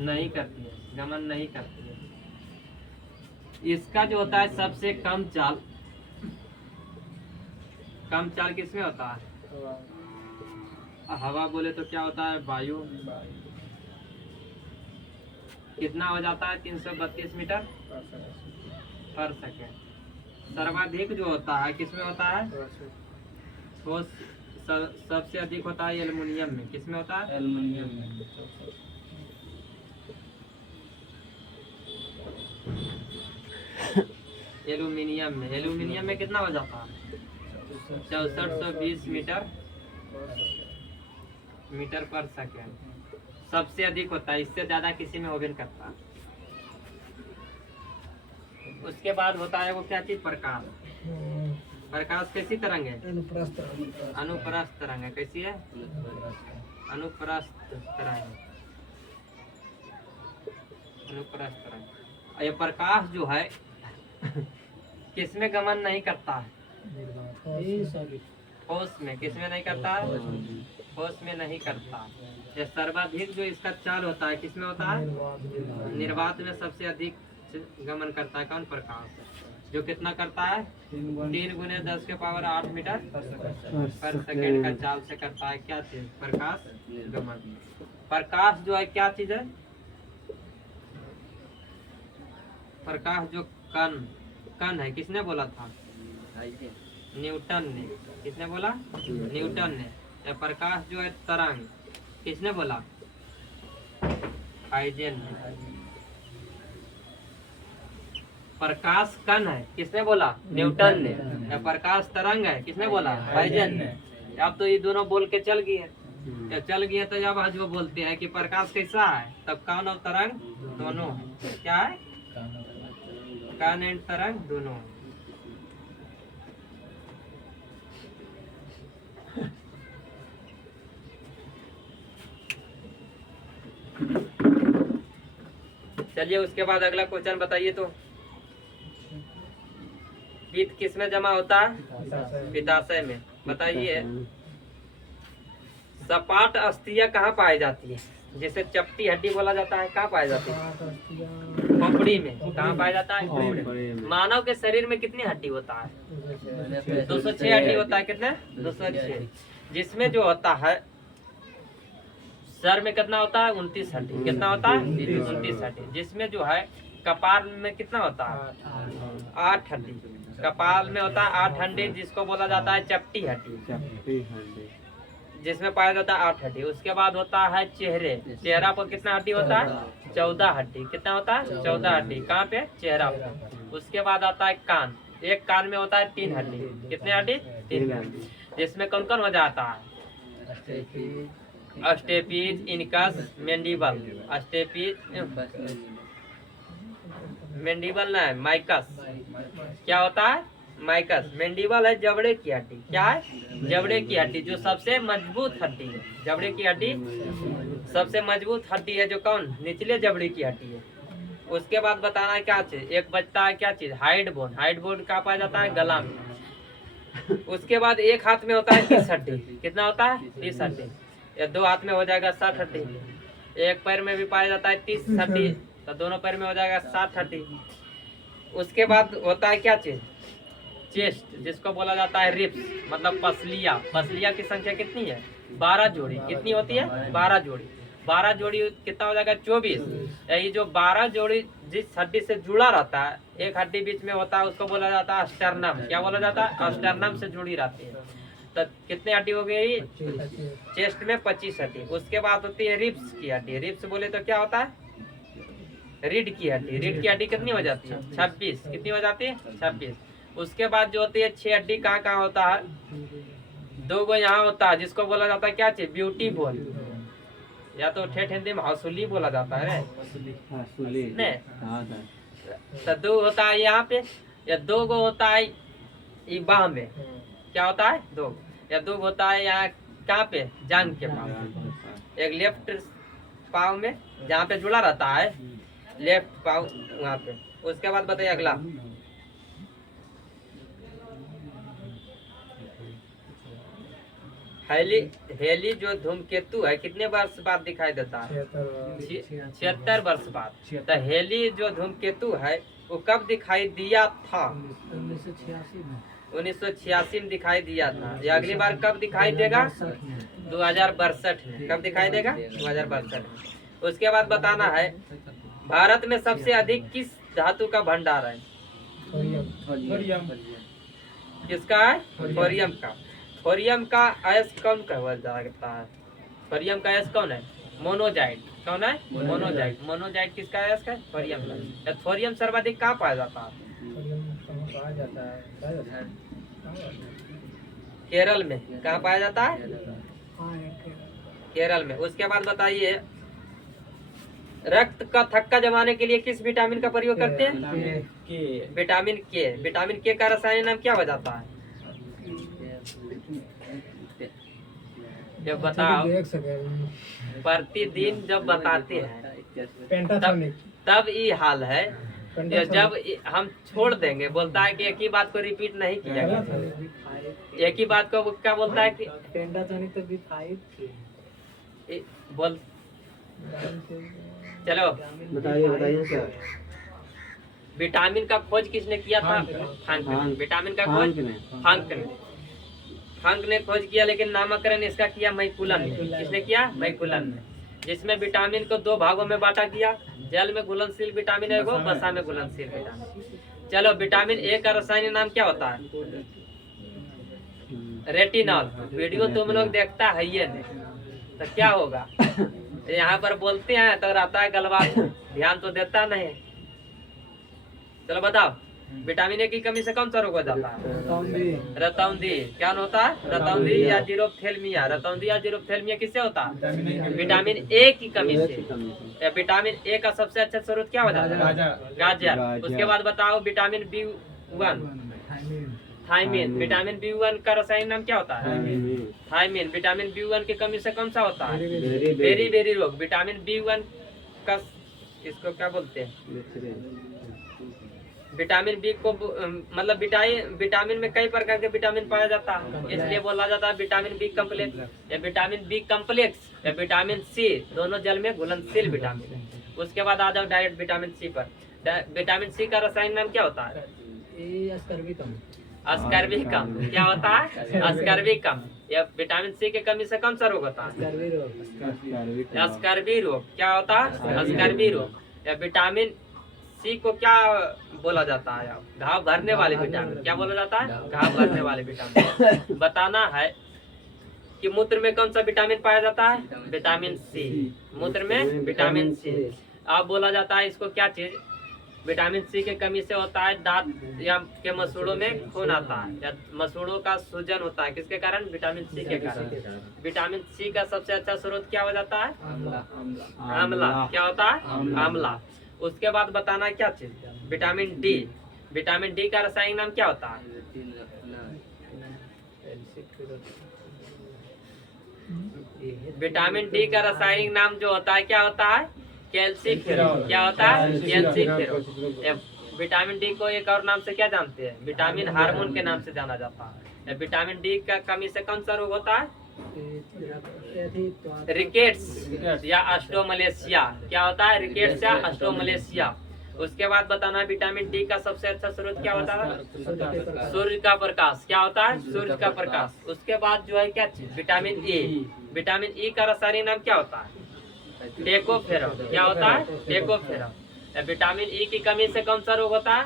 नहीं करती है, गमन नहीं करती है। इसका जो होता है सबसे कम चाल किसमें होता है? हवा बोले तो क्या होता है? वायु। कितना हो जाता है? 332 मीटर पर सेकेंड। सर्वाधिक जो होता है किसमें होता है? ठोस सबसे अधिक होता है एल्युमिनियम में। किसमें होता है? एल्युमिनियम में। एल्युमिनियम में कितना हो जाता है? 6420 मीटर पर सेकेंड सबसे अधिक होता है। इससे ज्यादा किसी में हो भी नहीं करता। उसके बाद होता है वो क्या चीज? प्रकाश। प्रकाश कैसी तरंग है? अनुप्रस्थ तरंग है। कैसी है? अनुप्रस्थ तरंग। ये प्रकाश जो है किसमें गमन नहीं करता है? ठोस में। किसमें नहीं करता है? ठोस में नहीं करता। ये सर्वाधिक जो इसका चाल होता है किसमें होता है? निर्वात में सबसे अधिक गमन करता है। कौन? प्रकाश। जो कितना करता है? 3 × 10⁸ मीटर पर सेकेंड का चाल से करता है। क्या चीज? प्रकाश गमन। प्रकाश जो है क्या चीज है? प्रकाश जो कण है। किसने बोला था? न्यूटन ने। किसने बोला? न्यूटन ने। या प्रकाश जो है तरंग किसने बोला? हाइजेन ने। प्रकाश कण है किसने बोला? न्यूटन ने। या प्रकाश तरंग है किसने बोला? हाइजेन ने। अब तो ये दोनों बोल के चल गई है। जब चल गई है तो जब आज वो बोलते हैं कि प्रकाश कैसा है, तब कण और तरंग दोनों है। क्या है? कण एंड तरंग दोनों है। चलिए उसके बाद अगला क्वेश्चन बताइए। तो पित्त किस में जमा होता है? पित्ताशय में। बताइए सपाट अस्थियां कहाँ पाई जाती है? जैसे चपटी हड्डी बोला जाता है, कहाँ पाई जाती है? खोपड़ी में। कहाँ पाया जाता है? खोपड़ी में। मानव के शरीर में कितनी हड्डी होता है? 206 हड्डी होता है। कितने? 206। जिसमें जो होता है सर में कितना होता है? 29 हड्डी। कितना होता है? 29 हड्डी। जिसमें जो है कपाल में कितना होता है? 8 हड्डी। कपाल में होता है 8 हड्डी, जिसको बोला जाता है चपटी हड्डी। जिसमें पाया जाता है 8 हड्डी। उसके बाद होता है चेहरे। चेहरा पर कितना हड्डी होता है? 14 हड्डी। कितना होता है? 14 हड्डी। कहाँ पे? चेहरा पे। उसके बाद आता है कान। एक कान में होता है 3 हड्डी। कितने हड्डी? 3 हड्डी। जिसमें कौन कौन हो जाता है? Stapes, incus, mandible. Stapes, mandible ना है, माइकस। क्या होता है? माइकस। मैंडिबल है जबड़े की हड्डी। क्या है? जबड़े की हड्डी, जो सबसे मजबूत हड्डी है। जबड़े की हड्डी सबसे मजबूत हड्डी है। जो कौन? निचले जबड़े की हड्डी है। उसके बाद बताना है क्या चीज? एक बचता है क्या चीज? Hide bone. हाइड बोन कहाँ पाया जाता है? गला में। उसके बाद एक हाथ में होता है 30 हड्डी। कितना होता है? 30 हड्डी। या 2 हाथ में हो जाएगा 60 हड्डी। एक पैर में भी पाया जाता है 30 हड्डी, तो दोनों पैर में हो जाएगा 60 हड्डी। उसके बाद होता है क्या चीज? चेस्ट, जिसको बोला जाता है रिब्स, मतलब पसलिया। पसलिया की संख्या कितनी है? 12 जोड़ी। कितनी होती है? 12 जोड़ी। 12 जोड़ी कितना हो जाएगा? 24। यही जो 12 जोड़ी जिस हड्डी से जुड़ा रहता है, एक हड्डी बीच में होता है, उसको बोला जाता है स्टर्नम। क्या बोला जाता है? स्टर्नम से जुड़ी रहती है। तो कितने हड्डी हो गई? चेस्ट में 25 हड्डी। उसके बाद होती है रिब्स की हड्डी। रिब्स बोले तो क्या होता है? रीढ़ की हड्डी। रीढ़ की हड्डी कितनी हो जाती है? 26। कितनी हो जाती है? 26। उसके बाद जो होती है 6 हड्डी कहाँ कहाँ होता है? 2 गो यहाँ होता है, जिसको बोला जाता है क्या चीज? Beauty bone. या तो ठेठ हिंदी में हौसुली बोला जाता है ने? तो 2 होता है यहाँ पे, या 2 गो होता है ये बाह में। क्या होता है? 2। या 2 होता है यहाँ कहाँ पे? जांघ के पास। एक लेफ्ट पाँव में जहाँ पे जुड़ा रहता है, लेफ्ट पाँव वहाँ पे। उसके बाद बताइए अगला। हेली हेली जो धूमकेतु है कितने वर्ष बाद दिखाई देता है? 76 वर्ष बाद। तो हेली जो धूमकेतु है वो कब दिखाई दिया था? 1986 में 1986 में दिखाई दिया था। ये अगली बार कब दिखाई देगा? 2062 में। कब दिखाई देगा? 2062 में। उसके बाद बताना है भारत में सबसे अधिक किस धातु का भंडार है? किसका है? थोरियम का। थोरियम का अयस्क कौन कहा जाता है? थोरियम का अयस्क कौन है? मोनोजाइट। कौन है? मोनोजाइट। मोनोजाइट किसका अयस्क है? थोरियम का। थोरियम सर्वाधिक कहाँ पाया जाता है? कहा जाता है केरल में। कहाँ पाया जाता है? केरल में। उसके बाद बताइए रक्त का थक्का जमाने के लिए किस विटामिन का प्रयोग करते हैं? विटामिन के। विटामिन के का रासायनिक नाम क्या हो जाता है? जब बताओ प्रतिदिन जब बताते हैं तब ये हाल है। ये जब हम छोड़ देंगे बोलता है कि एक ही बात को रिपीट नहीं किया गया। एक ही बात को क्या बोलता है कि पेंटाटोनिक तो B5 बोल। चलो बताइए सर। विटामिन का खोज किसने किया था? फंक ने। विटामिन का खोज फंक ने। फंक ने खोज किया, लेकिन नामकरण इसका किया मैकुलन ने। किसने किया? मैकुलन ने। जिसमें विटामिन को 2 भागों में बांटा गया। जल में घुलनशील विटामिन है, वो वसा में घुलनशील विटामिन। चलो विटामिन ए का रासायनिक नाम क्या होता है? रेटिनॉल। वीडियो तुम लोग देखता है ये नहीं तो क्या होगा? यहाँ पर बोलते हैं तो रहता है गलवा, ध्यान तो देता नहीं। चलो बताओ विटामिन ए की कमी से कौन सा रोग हो जाता है? रतौंधी। क्या होता है? रतौंधी या जीरोप्थेल्मिया। रतौंधी या जीरोप्थेल्मिया किससे होता है? विटामिन ए की कमी से। विटामिन ए का सबसे अच्छा स्रोत क्या हो जाता है? गाजर। उसके बाद बताओ vitamin B1 thymine. Vitamin B1 का रासायनिक नाम क्या होता है? थायमीन। विटामिन B1 की कमी से कौन सा होता है? बेरी बेरी रोग। विटामिन B1 का इसको क्या बोलते हैं? विटामिन बी को मतलब विटामिन में कई प्रकार के विटामिन पाया जाता है, इसलिए बोला जाता है विटामिन बी कम्प्लेक्स या विटामिन बी कम्प्लेक्स या विटामिन सी। दोनों जल में घुलनशील विटामिन है। उसके बाद आ जाओ डायरेक्ट विटामिन सी पर। विटामिन सी का रासायनिक नाम क्या होता है? अस्कर्बिकम। क्या होता है? अस्कर्बिकम। या विटामिन सी की कमी से कौन सा रोग होता है? अस्कर्बी रोग। क्या होता है? अस्कर्बी रोग। या विटामिन सी को क्या बोला जाता है? घाव भरने वाले विटामिन। क्या बोला जाता है? घाव भरने वाले विटामिन। बताना है कि मूत्र में कौन सा विटामिन पाया जाता है? Vitamin C. मूत्र में विटामिन सी। अब बोला जाता है इसको क्या चीज? विटामिन सी के कमी से होता है दांत या के मसूड़ों में खून आता है या मसूड़ों का सूजन होता है। किसके कारण? विटामिन सी के कारण। विटामिन सी का सबसे अच्छा स्रोत क्या हो जाता है? आंवला। क्या होता है? आंवला। उसके बाद बताना क्या चीज? Vitamin D. विटामिन डी का रासायनिक नाम क्या होता है? विटामिन डी का रासायनिक नाम जो होता है क्या होता है? कैल्सीफेरॉल। क्या होता है? कैल्सीफेरॉल। विटामिन डी को एक और नाम से क्या जानते हैं? विटामिन हार्मोन के नाम से जाना जाता है। विटामिन डी का कमी से कौन सा रोग होता है? रिकेट्स या ऑस्टियोमलेशिया। क्या होता है? रिकेट्स या ऑस्टियोमलेशिया। उसके बाद बताना विटामिन डी का सबसे अच्छा स्रोत क्या होता है? सूर्य का प्रकाश। क्या होता है? सूर्य का प्रकाश। उसके बाद जो है क्या चीज? Vitamin A. विटामिन ई का रासायनिक नाम क्या होता है? टेकोफेरॉल। क्या होता है? टेकोफेरॉल। विटामिन ई की कमी से कौन सा रोग होता है?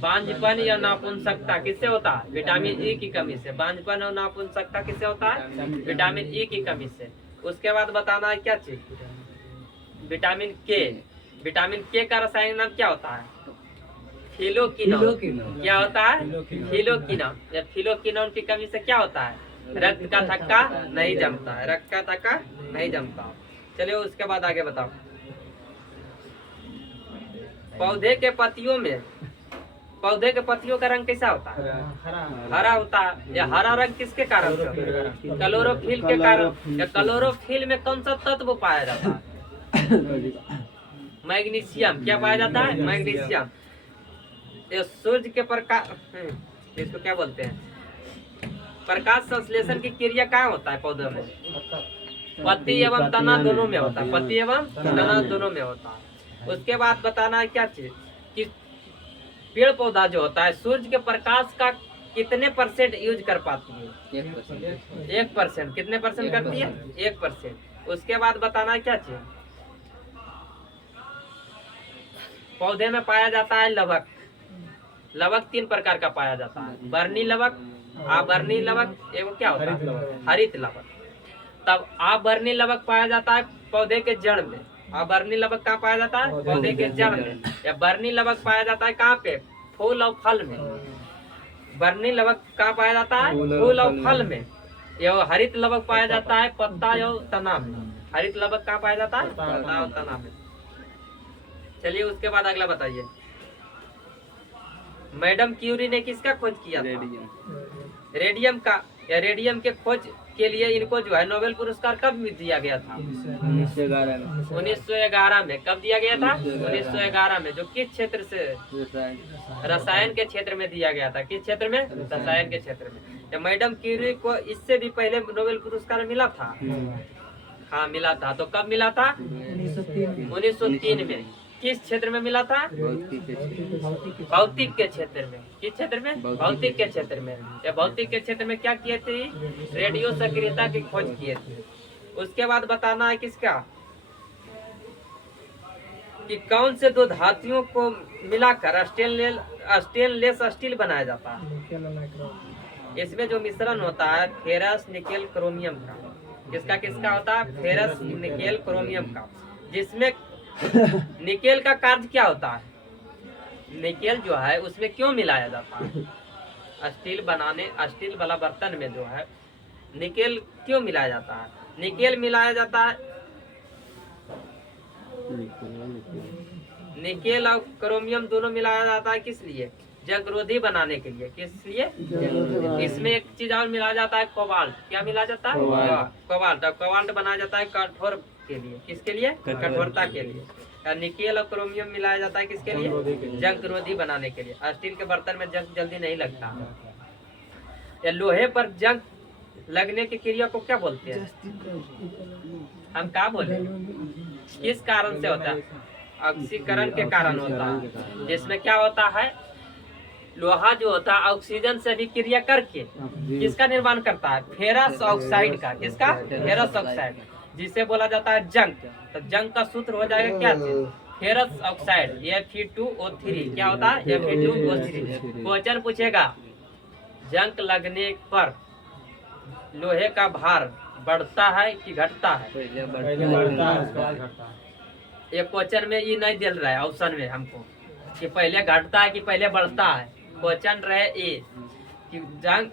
बांझपन या नापुंसकता। किससे होता है? विटामिन ई की कमी से। बांझपन और नापुंसकता किससे होता है? विटामिन ई की कमी से। उसके बाद बताना है क्या चीज? विटामिन के। विटामिन के का रासायनिक नाम क्या होता है? फिलोकिनोन। क्या होता है? फिलोकिनोन। या फिलोकिनोन की कमी से क्या होता है? रक्त का थक्का नहीं जमता है। रक्त का थक्का नहीं जमता। चलिए उसके बाद आगे बताओ। पौधे के पत्तियों का रंग कैसा होता है? हरा होता है। या हरा रंग किसके कारण से? क्लोरोफिल के कारण। या क्लोरोफिल में कौन सा तत्व पाया जाता है? मैग्नीशियम। क्या पाया जाता है? मैग्नीशियम। ये सूर्य के प्रकाश इसको क्या बोलते हैं? प्रकाश संश्लेषण की क्रिया कहाँ होता है पौधों में? पत्ती एवं तना दोनों में होता है, पत्ती एवं तना दोनों में होता है। उसके बाद बताना है क्या चीज कि पेड़ पौधा जो होता है सूर्य के प्रकाश का कितने % यूज कर पाती है? 1%। 1%। कितने % करती है? 1%। उसके बाद बताना है क्या चीज पौधे में पाया जाता है लवक। लवक 3 प्रकार का पाया जाता है, बर्नी लवक, आबर्णी लवक एवं क्या होता है? हरित लवक। तब आबर्णी लवक पाया जाता है पौधे के जड़ में। आबर्णी लवक कहाँ पाया जाता है? पौधे के जड़ में। या बर्नी लवक पाया जाता है कहाँ पे? फूल और फल में। बर्नी लवक कहाँ पाया जाता है? फूल और फल में। यह हरित लवक पाया जाता है पत्ता और तना में। हरित लवक कहाँ पाया जाता है? पत्ता और तना में। चलिए उसके बाद अगला बताइए। मैडम क्यूरी ने किसका खोज किया था? रेडियम का। या रेडियम के खोज के लिए इनको जो है नोबेल पुरस्कार कब दिया गया था? 1911 में। 1911 में। कब दिया गया था? 1911 में। जो किस क्षेत्र से? रसायन के क्षेत्र में दिया गया था। किस क्षेत्र में? रसायन के क्षेत्र में। या मैडम क्यूरी को इससे भी पहले नोबेल पुरस्कार मिला था? हाँ मिला था। तो कब मिला था? 1903 में। किस क्षेत्र में मिला था? भौतिक के क्षेत्र में। किस क्षेत्र में? भौतिक के क्षेत्र में। या भौतिक के क्षेत्र में क्या किए थे? रेडियो सक्रियता की खोज किए थे। उसके बाद बताना है किसका कि कौन से 2 धातुओं को मिलाकर स्टेनलेस स्टील बनाया जाता है। इसमें जो मिश्रण होता है फेरस निकेल क्रोमियम का। किसका किसका होता है? फेरस निकेल क्रोमियम का। जिसमें निकेल का कार्य क्या होता है? निकेल जो है उसमें क्यों मिलाया जाता है? स्टील वाला बर्तन में जो है निकेल क्यों मिलाया जाता है? निकेल मिलाया जाता है निकेल और क्रोमियम दोनों मिलाया जाता है किस लिए? जंगरोधी बनाने के लिए। किस लिए? इसमें एक चीज और मिलाया जाता है कोबाल्ट। क्या मिलाया जाता है? कोबाल्ट। और कोबाल्ट बनाया जाता है कठोर के लिए। किसके लिए? कठोरता के लिए। निकेल और क्रोमियम मिलाया जाता है किसके लिए? जंगरोधी बनाने के लिए। स्टील के बर्तन में जंग जल्दी नहीं लगता। या लोहे पर जंग लगने की क्रिया को क्या बोलते हैं? हम क्या बोले? किस कारण से होता है? ऑक्सीकरण के कारण होता है। जिसमें क्या होता है लोहा जो होता है ऑक्सीजन से भी क्रिया करके किसका निर्माण करता है? फेरस ऑक्साइड का। किसका? Ferrous oxide. जिसे बोला जाता है जंग। तो जंग का सूत्र हो जाएगा क्या? Ferrous oxide Fe2O3। क्या होता है? Fe2O3। क्वेश्चन पूछेगा जंग लगने पर लोहे का भार बढ़ता है कि घटता है? पहले बढ़ता है उसके बाद घटता है। ये क्वेश्चन में ये नहीं दिल रहा है ऑप्शन में हमको कि पहले घटता है कि पहले बढ़ता है। क्वेश्चन रहे ए कि जंग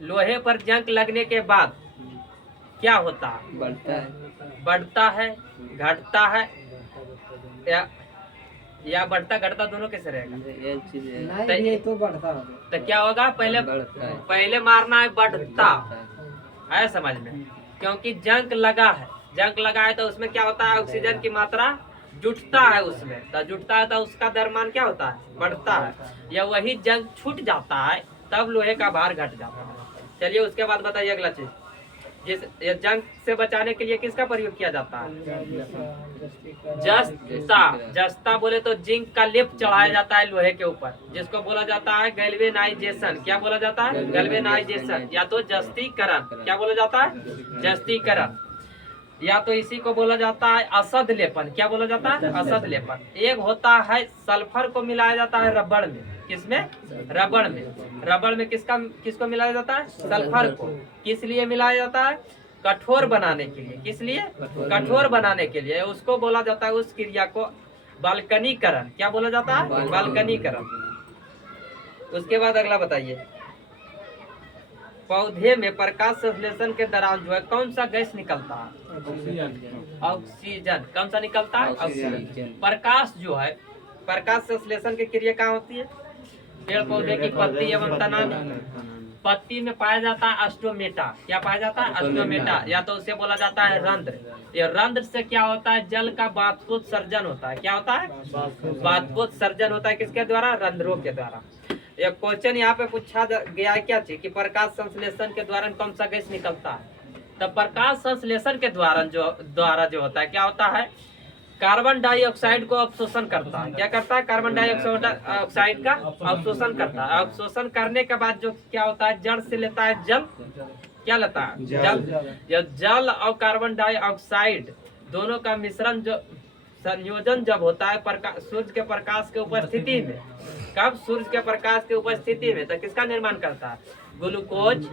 लोहे पर जंग लगने के बाद क्या होता है? बढ़ता है, घटता है या बढ़ता घटता दोनों कैसे रहेगा? नहीं तो बढ़ता है। तो क्या होगा? पहले मारना है बढ़ता है समझ में। क्योंकि जंग लगा है तो उसमें क्या होता है? ऑक्सीजन की मात्रा जुटता है उसमें। तो जुटता है तो उसका द्रव्यमान क्या होता है? बढ़ता है। या वही जंग छूट जाता है तब लोहे का भार घट जाता है। चलिए उसके बाद बताइए अगला चीज। जिस जंग से बचाने के लिए किसका प्रयोग किया जाता है? जस्ता बोले तो जिंक का लेप चढ़ाया जाता है लोहे के ऊपर, जिसको बोला जाता है गैल्वेनाइजेशन। क्या बोला जाता है? गैल्वेनाइजेशन या तो जस्तीकरण। क्या बोला जाता है? जस्तीकरण। या तो इसी को बोला जाता है असद लेपन। क्या बोला जाता है? असद लेपन। एक होता है सल्फर को मिलाया जाता है रबड़ में। किसमें? रबड़ में। रबड़ में किसको मिलाया जाता है? सल्फर को। किस लिए मिलाया जाता है? कठोर बनाने के लिए। किस लिए? कठोर बनाने के लिए। उसको बोला जाता है उस क्रिया को बाल्कनीकरण। क्या बोला जाता है? बाल्कनीकरण। उसके बाद अगला बताइए। पौधे में प्रकाश संश्लेषण के दौरान जो है कौन सा गैस निकलता है? ऑक्सीजन। कौन सा निकलता है? ऑक्सीजन। प्रकाश जो है प्रकाश संश्लेषण की क्रिया कहाँ होती है? पेड़ पौधे की पत्ती एवं तना में। पत्ती में पाया जाता है अस्टोमेटा। क्या पाया जाता है? अस्टोमेटा। या तो उसे बोला जाता है रंध्र। ये रंध्र से क्या होता है? जल का बाष्पोत्सर्जन होता है। क्या होता है? बाष्पोत्सर्जन होता है किसके द्वारा? रंध्रों के द्वारा। एक क्वेश्चन यहाँ पे पूछा गया है क्या चीज कि प्रकाश संश्लेषण के द्वारा कौन सा गैस निकलता है। तो प्रकाश संश्लेषण के द्वारा जो होता है क्या होता है, कार्बन डाइऑक्साइड को अवशोषण करता है। क्या करता है, कार्बन डाइऑक्साइड का अवशोषण करता है। अवशोषण करने के बाद जो क्या होता है, जड़ से लेता है जल, क्या लेता है जल। जल और कार्बन डाइऑक्साइड दोनों का मिश्रण जो संयोजन जब होता है सूर्य के प्रकाश के उपस्थिति में, कब सूर्य के प्रकाश के उपस्थिति में, तो किसका निर्माण करता है, ग्लूकोज,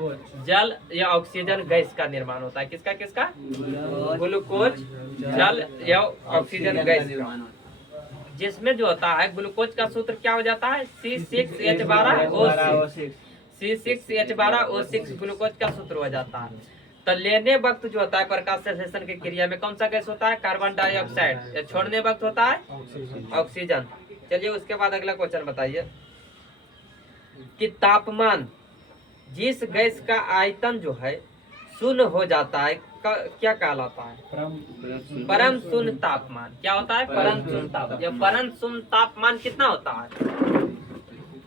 जल या ऑक्सीजन गैस का निर्माण होता है। किसका किसका, ग्लूकोज, जल या ऑक्सीजन गैस का, जिसमें जो होता है ग्लूकोज का सूत्र क्या हो जाता है, C6H12O6। C6H12O6 ग्लूकोज का सूत्र हो जाता है। तो लेने वक्त जो होता है प्रकाश संश्लेषण की क्रिया में कौन सा गैस होता है, कार्बन डाइऑक्साइड, या छोड़ने वक्त होता है ऑक्सीजन। चलिए उसके बाद अगला क्वेश्चन बताइए कि तापमान, जिस गैस का आयतन जो है शून्य हो जाता है क्या कहलाता है, परम शून्य तापमान। क्या होता है, परम शून्य तापमान। जब परम शून्य तापमान कितना होता है,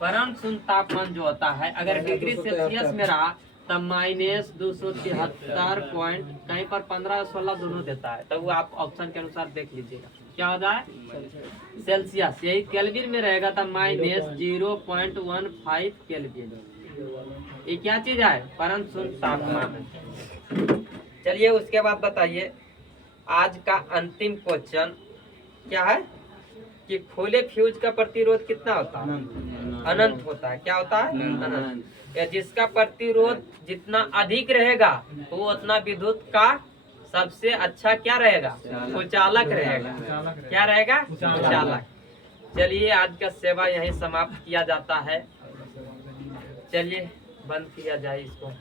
परम शून्य तापमान जो होता है अगर डिग्री सेल्सियस में रहा तब -273 पॉइंट कहीं पर 15-16 दोनों देता है। तो वो आप ऑप्शन के अनुसार देख लीजिएगा क्या होता है, सेल्सियस। यही केल्विन में रहेगा तब -0.15 केल्विन। ये क्या चीज है, परम शून्य तापमान है। चलिए उसके बाद बताइए आज का अंतिम क्वेश्चन क्या है कि खुले फ्यूज का प्रतिरोध कितना होता है, अनंत होता है। क्या होता है, अनंत। या जिसका प्रतिरोध जितना अधिक रहेगा तो वो उतना विद्युत का सबसे अच्छा क्या रहेगा, कुचालक रहेगा। क्या रहेगा, कुचालक। चलिए आज का सेवा यहीं समाप्त किया जाता है। चलिए बंद किया जाए इसको।